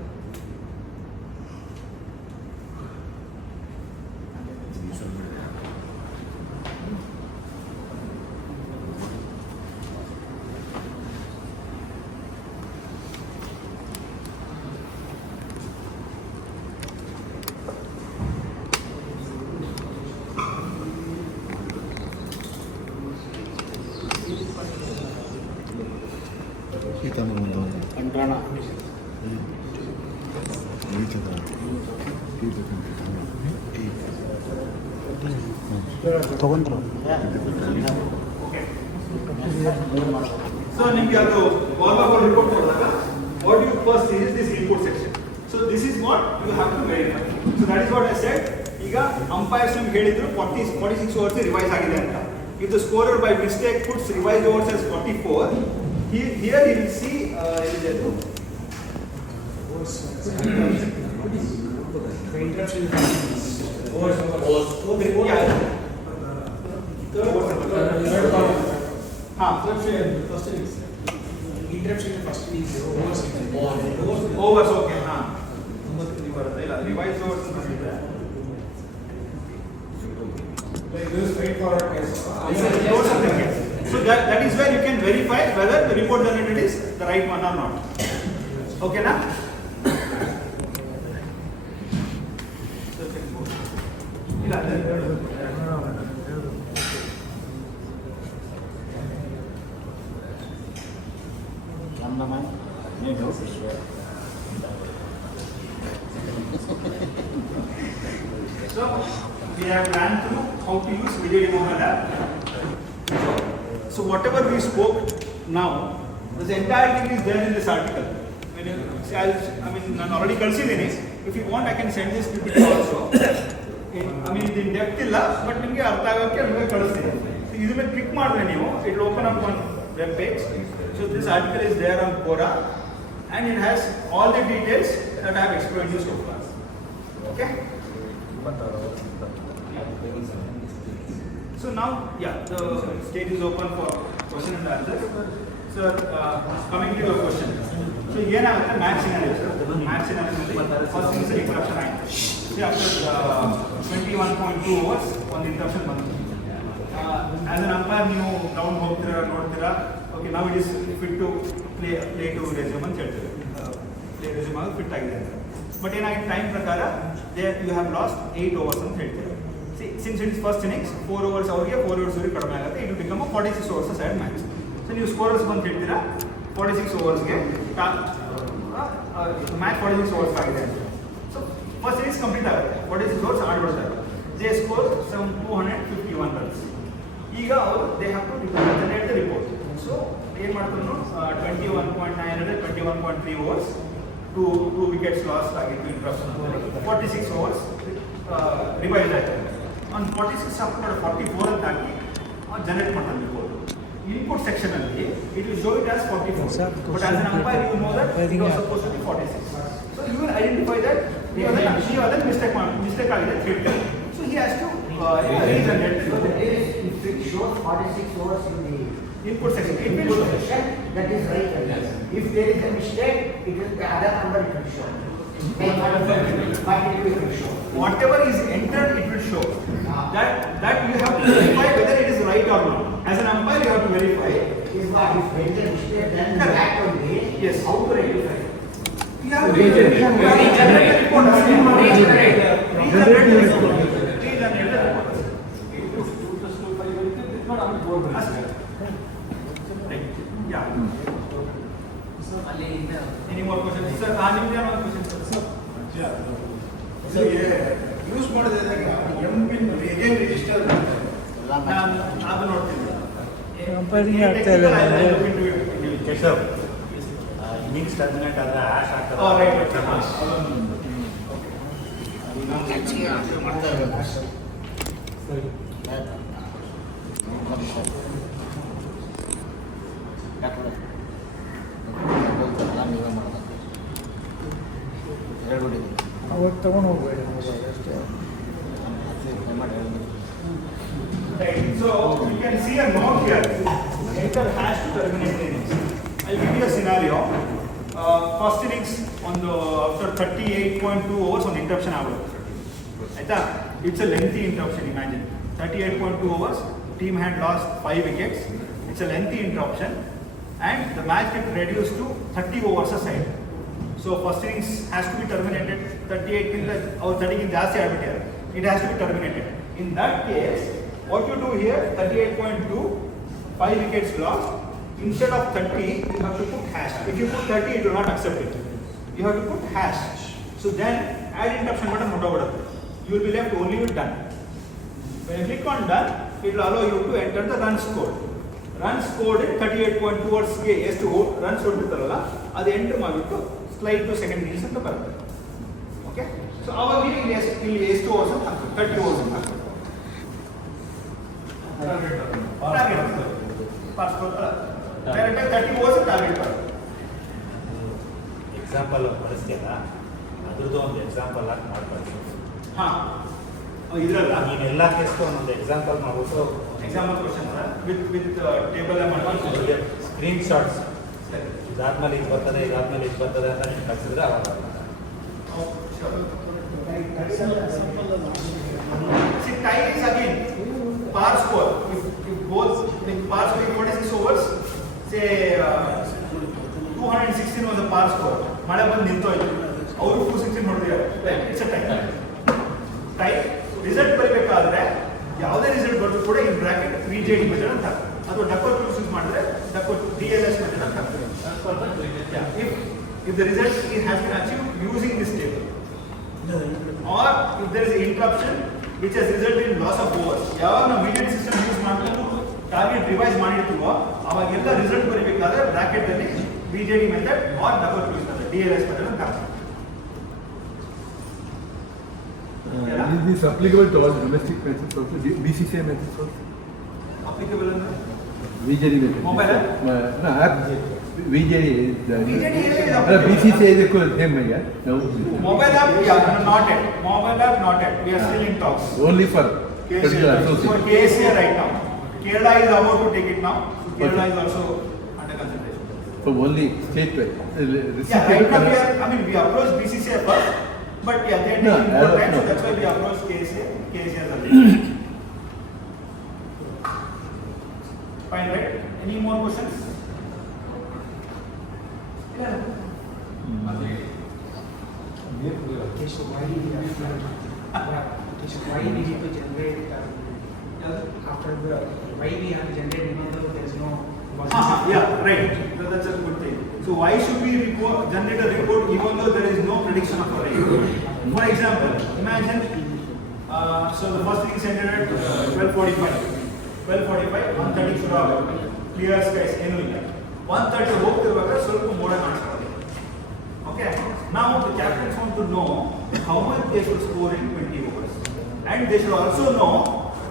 So ನಿಮಗೆ ಅದು ball by ball report ಮಾಡಿದಾಗ what you first see is this input section. So this is what you have to verify. So that is what I said. ಈಗ umpires ನಮಗೆ ಹೇಳಿದ್ರು 46 overs revise ಆಗಿದೆ ಅಂತ. If the scorer by mistake puts revised overs as 44, here he will see overs okay revised overs so that is where you can verify whether the report generated is the right one or not. Okay na? So we have ran through how to use VID mobile app. So whatever we spoke now, this entire thing is there in this article. When you see, I mean, I'm already considering. If you want, I can send this PPT also. I mean, in depth illa, but ನಿಮಗೆ ಅರ್ಥ ಆಗೋಕ್ಕೆ ನಿಮಗೆ ಕಳಿಸ್ತೀನಿ. ಇದ್ರ ಮೇಲೆ click ಮಾಡಿದ್ರೆ ನೀವು, it will open up one web page. So this article is there on Quora, and it has all the details that I have explained to you so far. Okay. So now, yeah, the stage is open for question and answer. So coming to your question. So here now the math scenario, sir. Math scenario first thing is the interruption line. See after 21.2 hours on the interruption month. As an umpire, you down ಹೋಗ್ತೀರಾ ನೋಡ್ತೀರಾ. Okay, now it is fit to play to resume ಅಂತ ಹೇಳ್ತೀರಾ. Play resume ಆಗಿ fit ಆಗಿದೆ ಅಂತ. But ಏನಾಗಿದೆ time ಪ್ರಕಾರ there you have lost 8 overs ಅಂತ ಹೇಳ್ತೀರಾ. See, since it is first innings, 4 overs ಅವರಿಗೆ 4 overs ವರೆಗೆ ಕಡಿಮೆ ಆಗುತ್ತೆ. It will become a 46 overs side match. So ನೀವು ಸ್ಕೋರರ್ಸ್ ಬಂದು ಹೇಳ್ತೀರಾ 46 ಓವರ್ಸ್ಗೆ ಮ್ಯಾಚ್ 46 ಓವರ್ಸ್ ಆಗಿದೆ. ಸೊ ಫಸ್ಟ್ ಇನ್ನಿಂಗ್ಸ್ ಕಂಪ್ಲೀಟ್ ಆಗುತ್ತೆ, 46 ಓವರ್ಸ್ ಆಡ್ಬಿಡ್ತಾರೆ. They score 251 runs. ಈಗ ಅವರು they have to generate the report. So ಏನು ಮಾಡ್ತಾರೆ 21.9 21.3 ಓವರ್ಸ್, 2 ವಿಕೆಟ್ಸ್ ಲಾಸ್ ಆಗಿತ್ತು ಇಂಟ್ರಪ್ಷನ್. 46 ಓವರ್ಸ್ ರಿವೈಸ್ ಆಯ್ತು. ಒಂದು 46 ಹಾಕ್ಬಿಟ್ಟು 44 ಅಂತ ಹಾಕಿ ಜನರೇಟ್ ಮಾಡ್ತಾರೆ report. Input section only, it will show it as 44. But as an umpire, you know that it was supposed to be 46. So you will identify that he was a mistake agide 3. So he has to regenerate. So that is, if it shows 46 overs in the Input section, it will input show. section, that is right. If there is a mistake, it will the other number it will show. But it will show. Whatever is entered, it will show. That you have to verify whether it is right or not. As an umpire, you have to verify. Is what if there is a mistake, then the back on the Yes. how to rectify it? You have to regenerate the report. Regenerate the report. Yeah. Any more questions? Sir, ನಿಮ್ಗೆ ಏನೋ question sir? Use ಮಾಡಿದಾಗ M-pin ಹೇಗೆ register ಅದು ನೋಡ್ತೀನಿ. Comparing ಆಗ್ತಾ ಇಲ್ಲ ನನಗೆ. Keshav innings terminate ಆದರೆ ಆ್ಯಶ್ ಆಗ್ತದೆ. Oh, right. ಅವಾಗ ತಗೊಂಡು ಹೋಗ್ಬೇಡಿ ಅಷ್ಟೇ. Right. So you can see a note here. Enter hash to terminate the innings. I'll give you a scenario. First innings on the after 38.2 overs on interruption hour. It's a lengthy interruption. Imagine 38.2 overs. Team had lost 5 wickets. It's a lengthy interruption, and the match gets reduced to 30 overs a side. So first innings has to be terminated. 38 or 30 ಜಾಸ್ತಿ ಆಗ್ಬಿಟ್ಟಿದೆ. It has to be terminated. In that case, what you do here, 38.2, 5 wickets lost. Instead of 30, you have to put hash. If you put 30, it will not accept it. You have to put hash. So then, add interruption button ಹೊರಟೋಗ್ಬಿಡುತ್ತೆ. You will be left only with done. When you click on done, it will allow you to enter the run score. Run scored in 38.2 ಓವರ್ಸ್ಗೆ ಎಷ್ಟು runs ಹೊರಟಿರ್ತಾರಲ್ಲ ಅದು enter ಮಾಡಿಬಿಟ್ಟು slide to second innings ಅಂತ ಬರುತ್ತೆ. Okay, so ಅವಾಗ ಇಲ್ಲಿ ಎಷ್ಟು overs ಅಂತ ಹಾಕ್ಬೇಕು, 30 ಓವರ್ಸ್ ಅಂತ ಹಾಕ್ಬೇಕು. ಡೈರೆಕ್ಟಾಗಿ 30 ಓವರ್ಸ್ ಟಾರ್ಗೆಟ್ ಬರುತ್ತೆ. ಎಕ್ಸಾಂಪಲ್ ಬಳಸ್ತೀಯಲ್ಲ ಅದ್ರದ್ದು ಒಂದು ಎಕ್ಸಾಂಪಲ್ ಆಗಿ ಮಾಡ್ಕೊಳ್ಳಿ. ಹಾಂ, ಇದರಲ್ಲ ನೀನು ಎಲ್ಲ ಕೇಸ್ಗೂ ಒಂದೊಂದು ಎಕ್ಸಾಂಪಲ್ ಮಾಡ್ಬಿಟ್ಟು ಎಕ್ಸಾಂಪಲ್ ಕ್ವಶನ್ ವಿತ್ ಟೇಬಲ್ ಮಾಡ್ಕೊಂಡು ಸ್ಕ್ರೀನ್ ಶಾಟ್ಸ್ ಇದಾದ್ಮೇಲೆ ಇದು ಬರ್ತದೆ ಇದಾದ್ಮೇಲೆ ಇದು ಬರ್ತದೆ ಅಂತ ನೀವು ಕಳಿಸಿದ್ರೆ ಅವಾಗ See, tie is again par score. If both the par score 46 overs, say 216 was the par score. ಮಳೆ ಬಂದು ನಿಂತೋಯ್ತು, ಅವರು 216 ಹೊಡೆದಿದ್ದಾರೆ. It's a tie. ರಿಸಲ್ಟ್ ಬರಬೇಕಾದ್ರೆ ಯಾವುದೇ ರಿಸಲ್ಟ್ ಬರೆದು ಕೂಡ ಈ ಬ್ರಾಕೆಟ್ VID ಮೆಥಡ್ ಅಂತ ಅಥವಾ ಡಕ್ವರ್ ಕ್ಲೂಸ್ ಯೂಸ್ ಮಾಡಿದ್ರೆ ಡಕ್ವರ್ DLS ಮೆಥಡ್ ಅಂತ ಕರೀತಾರೆ. If the result has been achieved using this table, or if there is an interruption which has resulted in loss of hours, ಯಾವಾಗ ನಾವು VID ಸಿಸ್ಟಮ್ ಯೂಸ್ ಮಾಡಿಕೊಂಡು target revise ಮಾಡಿರ್ತೀವೋ ಅವಾಗೆಲ್ಲ result ಬರಬೇಕಾದ್ರೆ bracket ಅಲ್ಲಿ BJD method or double ಕ್ಲೂಸ್ method DLS method ಅಂತ ಕರೀತಾರೆ. Is this applicable to all domestic methods also? BCCI methods also? Applicable ಅಂದ್ರೆ VJD method. Mobile app? No, app. VJD is the. VJD is applicable. BCCI is equal same, yeah? No. Mobile app, yeah, not yet. Mobile app, not yet. We are still in talks. Only for KSA, particular for association. KSA right now. Kerala is about to take it now. So Kerala is also under consideration. So only state-wide. Yeah, right now we are, I mean, we approached BCCI first, but yeah, they are taking more time, so that's why we approached KSA. KSA as a Fine, right? Any more questions? Yeah. Okay, so why did we have to why we need to generate after the why we have to generate even though there is no Yeah, right. So that's a good thing. So why should we generate a report even though there is no prediction of a rain? For example, imagine so the first thing is ended at 12:45. 12:45, 1:30 ಶುರು ಆಗುತ್ತೆ. Clear skies ಏನೂ ಇಲ್ಲ. 1:30 ಹೋಗ್ತಿರ್ಬೇಕಾದ್ರೆ ಸ್ವಲ್ಪ ಮೋಡ ಕಾಣಿಸ್ತಾರೆ. Okay. Now the captains want to know how much they should score in 20 overs, and they should also know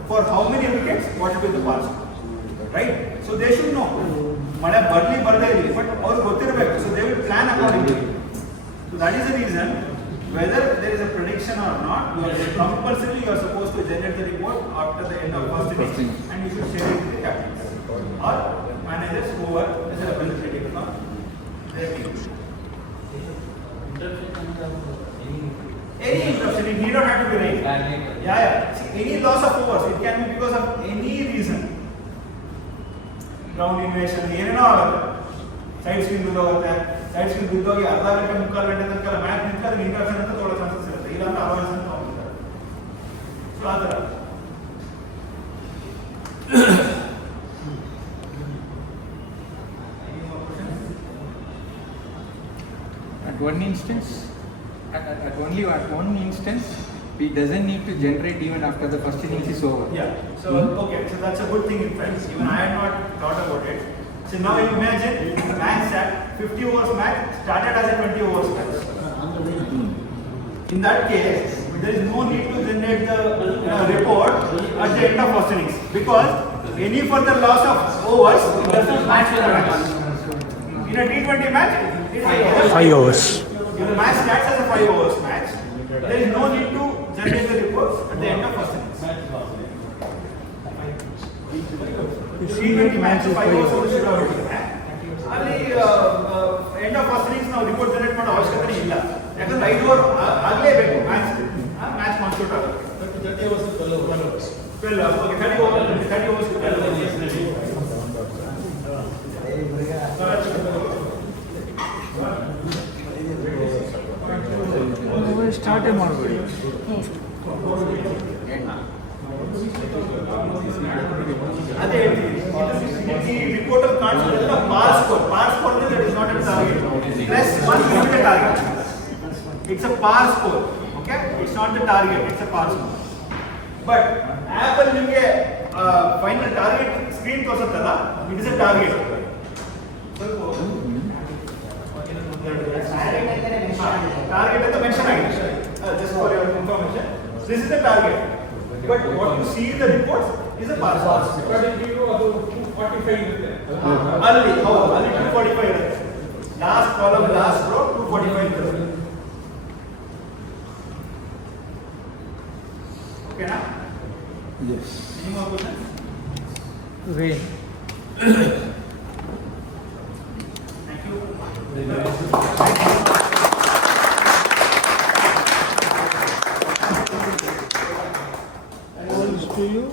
for how many wickets what will be the par score. Right? So they should know. ಮಳೆ ಬರಲಿ ಬರದೇ ಇರಲಿ, but ಅವ್ರಿಗೆ ಗೊತ್ತಿರಬೇಕು. So they will plan accordingly. So that is the reason whether there is a prediction or not, you are compulsorily you are supposed to generate the report after the end of first innings, and you should share it with the captains or managers who are representative from their team. Any interruption, it need not have to be rain. Yeah. See, any loss of overs, it can be because of any reason. Ground invasion, ಏನೇನೋ ಆಗುತ್ತೆ. Side screen ಬಿದ್ದೋಗುತ್ತೆ. Side screen ಬಿದ್ದೋಗಿ ಅರ್ಧ ಗಂಟೆ ಮುಕ್ಕಾಲು ಗಂಟೆ ತನಕ match ನಿಂತರೆ ಅದಕ್ಕೆ ಇಂಟರ್ಪ್ಷನ್ ಅಂತ ತೊಗೊಳ್ಳೋ ಚಾನ್ಸಸ್ ಇರುತ್ತೆ. ಇಲ್ಲಾಂದ್ರೆ ಅವಾಯ್ಡ್ಸ್ ಅಂತ ಹೋಗ್ತಾರೆ. ಸೊ ಆ ಥರ. At one instance, at only at one instance, we doesn't need to generate even after the first innings is over. Yeah. So okay, so that's a good thing in fact. Even I had not thought about it. So now you imagine the match at 50 overs match started as a 20 overs match. In that case, there is no need to generate the report at the end of first innings because any further loss of overs doesn't match with the match. In a T20 match, it's 5 overs. If the match starts as a 5 overs match, there is no need to generate the reports at the end of first innings. T20 match 5 overs should have been ಅಲ್ಲಿ end of first innings ನಾವು report generate ಮಾಡೋ ಅವಶ್ಯಕತೆ ಇಲ್ಲ. ಯಾಕಂದ್ರೆ 5 over ಆಗಲೇಬೇಕು match constitute ಆಗುತ್ತೆ. 30 overs 12 overs. 12 okay 30 overs 12 overs. ಸ್ಟಾರ್ಟೇ ಮಾಡಬೇಡಿ. ಅದೇ ಹೇಳ್ತೀನಿ ಈ ರಿಪೋರ್ಟ್ ಅಲ್ಲಿ ಕಾಣಿಸೋದೆಲ್ಲ ಪಾರ್ ಸ್ಕೋರ್ ಅಂದ್ರೆ that is not A target plus 1 is the target. It's a par score. Okay, it's not the target, it's a par score. But Apple ನಿಮಗೆ final target screen ತೋರಿಸುತ್ತಲ್ಲ, it is a target. Target ಅಂತ mention ಆಗಿದೆ. Just for your information, this is the target. But what you see in the reports is a par score. ಅದು 245 ಇರುತ್ತೆ. ಅಲ್ಲಿ 245 ಇರುತ್ತೆ. Last column last rho 245 ಇರುತ್ತೆ. ಓಕೆನಾ? Yes. Any more questions? Rain. Thank you. Calls to you.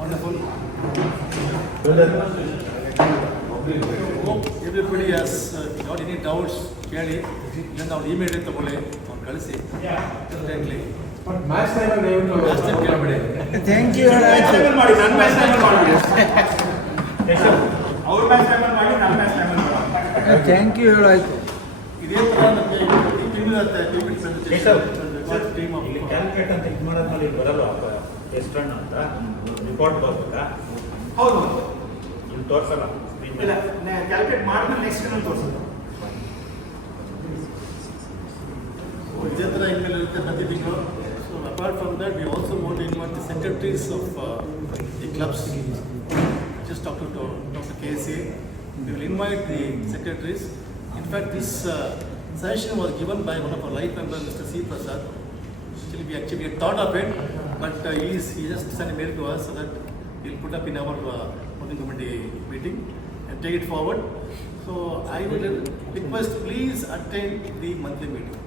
Wonderful. Hope everybody has got any doubts ಕೇಳಿ ಇಲ್ಲ ನಾವು email ತಗೊಳ್ಳಿ ಅವ್ನು ಕಳಿಸಿ Yeah. ಇನ್ಸ್ಟೆಂಟ್ಲಿ ಬಟ್ ಮ್ಯಾಚ್ ಟೈಮಲ್ಲಿ ದಯವಿಟ್ಟು ಮ್ಯಾಚ್ ಟೈಮ್ ಕೇಳಬೇಡಿ. ಥ್ಯಾಂಕ್ ಯು ಮ್ಯಾಚ್ ಟೈಮಲ್ಲಿ ಮಾಡಿ, ನನ್ನ ಮ್ಯಾಚ್ ಟೈಮಲ್ಲಿ ಮಾಡಿ. ಅವ್ರ ಮ್ಯಾಚ್ ಟೈಮಲ್ಲಿ ಮಾಡಿ, ನನ್ನ ಮ್ಯಾಚ್ ಟೈಮಲ್ಲಿ ಮಾಡಿ. ಥ್ಯಾಂಕ್ ಯು ಹೇಳಾಯ್ತು. ಇದೇ ಥರ ನಮಗೆ ಟೀಮ್ ಇರುತ್ತೆ, ಟೀಮ್ ಇಲ್ಲಿ ಕ್ಯಾಲ್ಕುಲೇಟ್ ಅಂತ ಇದು ಮಾಡೋದ್ಮೇಲೆ ಇಲ್ಲಿ ಬರಲ್ಲ ಎಷ್ಟು ರನ್ ಅಂತ ರಿಪೋರ್ಟ್ ಬರ್ಬೇಕಾ? ಹೌದು, ಇಲ್ಲಿ ತೋರಿಸಲ್ಲ. ಇಲ್ಲ ಕ್ಯಾಲ್ಕುಲೇಟ್ ಮಾಡಿದ್ಮೇಲೆ ನೆಕ್ಸ್ಟ್ ಇನ್ನೊಂದು ತೋರಿಸೋದು. ಇದೇ ಥರ ಇನ್ಮೇಲೆ ಇರುತ್ತೆ ಪ್ರತಿ ತಿಂಗಳು. So apart from that we also want to invite the secretaries of the clubs. Just talk to KSA. We will invite the secretaries. In fact, this suggestion was given by one of our life members, Mr. C. Prasad. Actually we had thought of it, but he just sent a mail to us so that we'll put up in our working committee meeting and take it forward. So I would request, please attend the monthly meeting.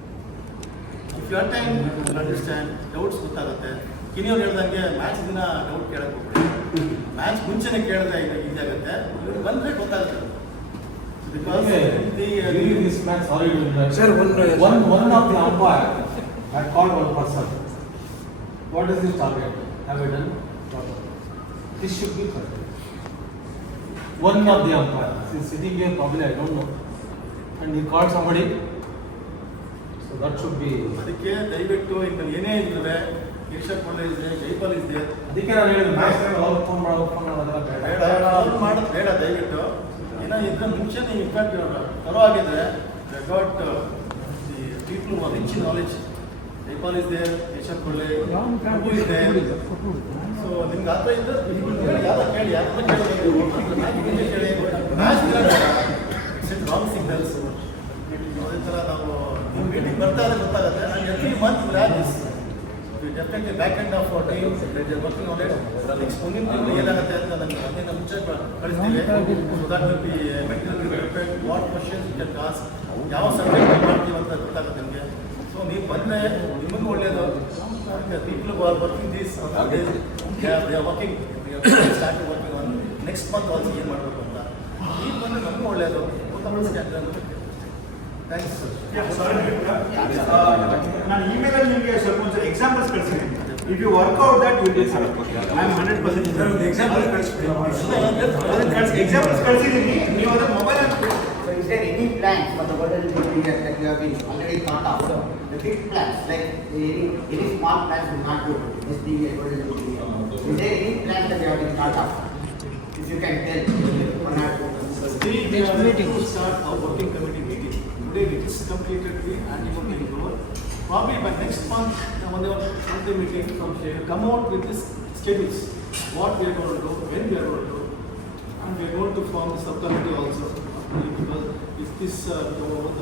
If you attend, you will understand, doubts ಗೊತ್ತಾಗುತ್ತೆ. ಕಿನಿಯವ್ರು ಹೇಳ್ದಂಗೆ match ದಿನ doubt ಕೇಳಕ್ಕೆ ಹೋಗ್ಬೇಡಿ. Match ಮುಂಚೆನೇ ಕೇಳಿದ್ರೆ easy ಆಗುತ್ತೆ, ಬಂದರೆ ಗೊತ್ತಾಗುತ್ತೆ. Because this match, sorry to interrupt. Sir, one of the umpire had called one person. What is his target? Have I done? This should be correct. One of the umpire is sitting here, probably I don't know, and he called somebody. So that should be. ಅದಕ್ಕೆ ದಯವಿಟ್ಟು ಇನ್ನು ಏನೇ ಇದ್ರೆ ಕೇಶವ್ ಕೊಳ್ಳೆ ಇದೆ, ಜೈಪಾಲ್ ಇದೆ, ಅದಕ್ಕೆ ನಾನು ಹೇಳಿದೆ ಮ್ಯಾಚ್ ಟೈಮ್ ಅವ್ರು ಫೋನ್ ಮಾಡೋದೆಲ್ಲ ಬೇಡ. ಬೇಡ ಮಾಡೋದು ಬೇಡ. ದಯವಿಟ್ಟು ಏನೋ ಇದ್ರ ಮುಂಚೆ ನೀವು ಇಂಪ್ಯಾಕ್ಟ್ ಪರವಾಗಿದ್ರೆ got the people who rich knowledge. Jaipal ಇದೆ, ಕೇಶವ್ ಕೊಳ್ಳೆ ಇದೆ. ಸೊ ನಿಮ್ಗೆ ಆ ಥರ ಇದ್ರೆ ಯಾವ್ದು ಕೇಳಿ, ಯಾರನ್ನ ಕೇಳಿ ಮ್ಯಾಚ್ ಇಟ್ಸ್ ರಾಂಗ್ ಸಿಗ್ನಲ್ಸ್. ಅದೇ ಥರ ನಾವು ಮೀಟಿಂಗ್ ಬರ್ತಾ ಇದ್ರೆ ಗೊತ್ತಾಗುತ್ತೆ. ನಾನು every month labs definitely back end of our team working on it. Next ಮುಂದಿನ ತಿಂಗಳು ಏನಾಗುತ್ತೆ ಅಂತ ನನಗೆ ಅದನ್ನ ಮುಂಚೆ ಕಳಿಸ್ತೀವಿ. So that will be material prepared, what questions you can ask, ಯಾವ ಸಬ್ಜೆಕ್ಟ್ ಮಾಡ್ತೀವಿ ಅಂತ ಗೊತ್ತಾಗುತ್ತೆ ನಿಮಗೆ. ಸೊ ನೀವು ಬಂದರೆ ನಿಮಗೂ ಒಳ್ಳೆಯದು. People are working these they are working start working on next month also ಏನು ಮಾಡಬೇಕು ಅಂತ. ಈಗ ಬಂದರೆ ನಮಗೂ ಒಳ್ಳೆಯದು. Thanks sir. ನಾನು ಇಮೇಲಲ್ಲಿ ನಿಮಗೆ ಸ್ವಲ್ಪ ಒಂದು ಎಕ್ಸಾಂಪಲ್ಸ್ ಕಳಿಸಿದ್ದೀನಿ. If you work out that you will sir. I am 100% examples ಕಳಿಸಿದ್ದೀನಿ, ನೀವು ಅದನ್ನ mobile So is there any plans for the golden period that you have been already thought of? The big plans, like any small plans will not do. This being a golden period. Is there any plans that you have been thought of? If you can tell, one or two. Next meeting to start our working committee meeting. Today it is completed the annual meeting over. Probably by next month, on the monthly meeting, come out with this schedules. What we are going to do, when we are going to do, and we are going to form the subcommittee also. Because if this the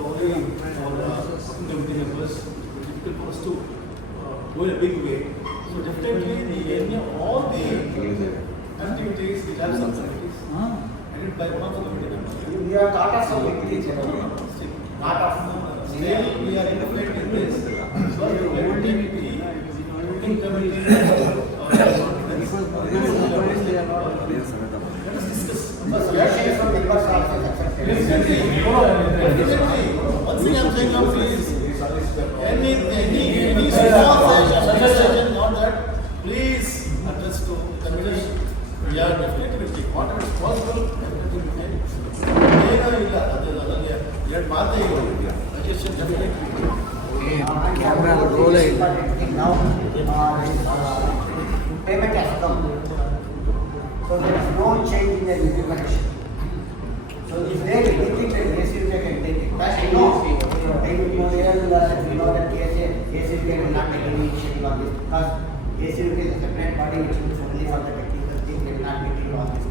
only working committee members, it is difficult for us to go in a big way. So definitely all the activities, the lab subcommittees, headed by one of the committee members. We have thought of some big things. Lot of. Still, we are independent in this. So, the working committee, let us discuss. Suggestions from members are also accepted. Definitely. One thing I am saying now is, any suggestion, not that, please address to committee. We are definitely taking whatever is possible. ಏನೂ ಇಲ್ಲ, ಅದರಲ್ಲಿ ಎರಡು ಮಾತೇ ಇಲ್ಲ. Suggestion definitely. Now, payment has come. So there is no change in the implementation. So is there anything that ACUK can take it? But I know that ACUK will not take any initiative on this because ACUK is a separate body which is only for the technical thing. They will not be taking on this.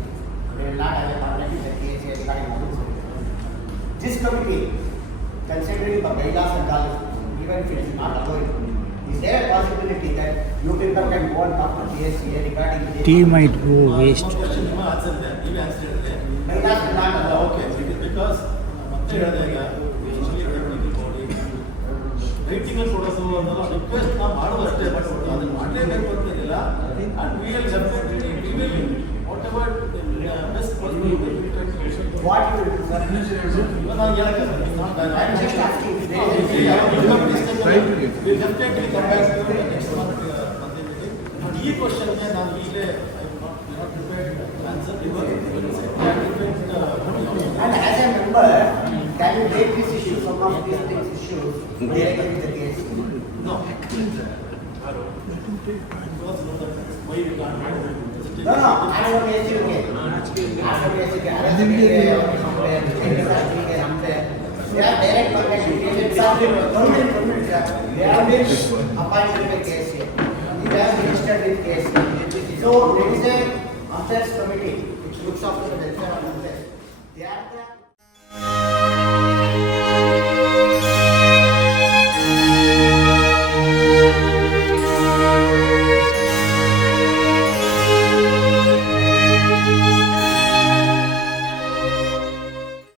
They will not have a partnership with ACUK regarding all this. This committee, considering the bylaws and all, even if it is not allowed, is there a possibility that you people can go and talk to KSA regarding this? Tea might go waste. Question ನಿಮ್ಮ answer ಇದೆ, ನೀವೇ answer ಹೇಳಿದ್ರೆ. Bylaws will not allow. Okay, because ಮತ್ತೆ ಹೇಳಿದೆ ಈಗ writing ಅಲ್ಲಿ ಕೊಡೋದು ಅನ್ನೋದು ರಿಕ್ವೆಸ್ಟ್ ನಾವು ಮಾಡೋದಷ್ಟೇ, ಬಟ್ ಅದನ್ನು ಮಾಡಲೇಬೇಕು ಅಂತಿಲ್ಲ. And we will definitely we will whatever best possible we will try to What you will do? ನಾನು ಹೇಳಕ್ಕೆ I am just asking. we'll definitely come back to you next month. ಈ ಕ್ವಶನ್ಗೆ ನಾನು ಈಗಲೇ not prepared to answer because I have different And as a member, can you take this issue, some of these things issues, directly with the case? no. Because of that, why we can't handle it? No, no, I don't want to get. I don't want to get. They are direct contact. They have been appointed with case here. They have registered with case. So there is a affairs committee which looks after the welfare of affairs. They are the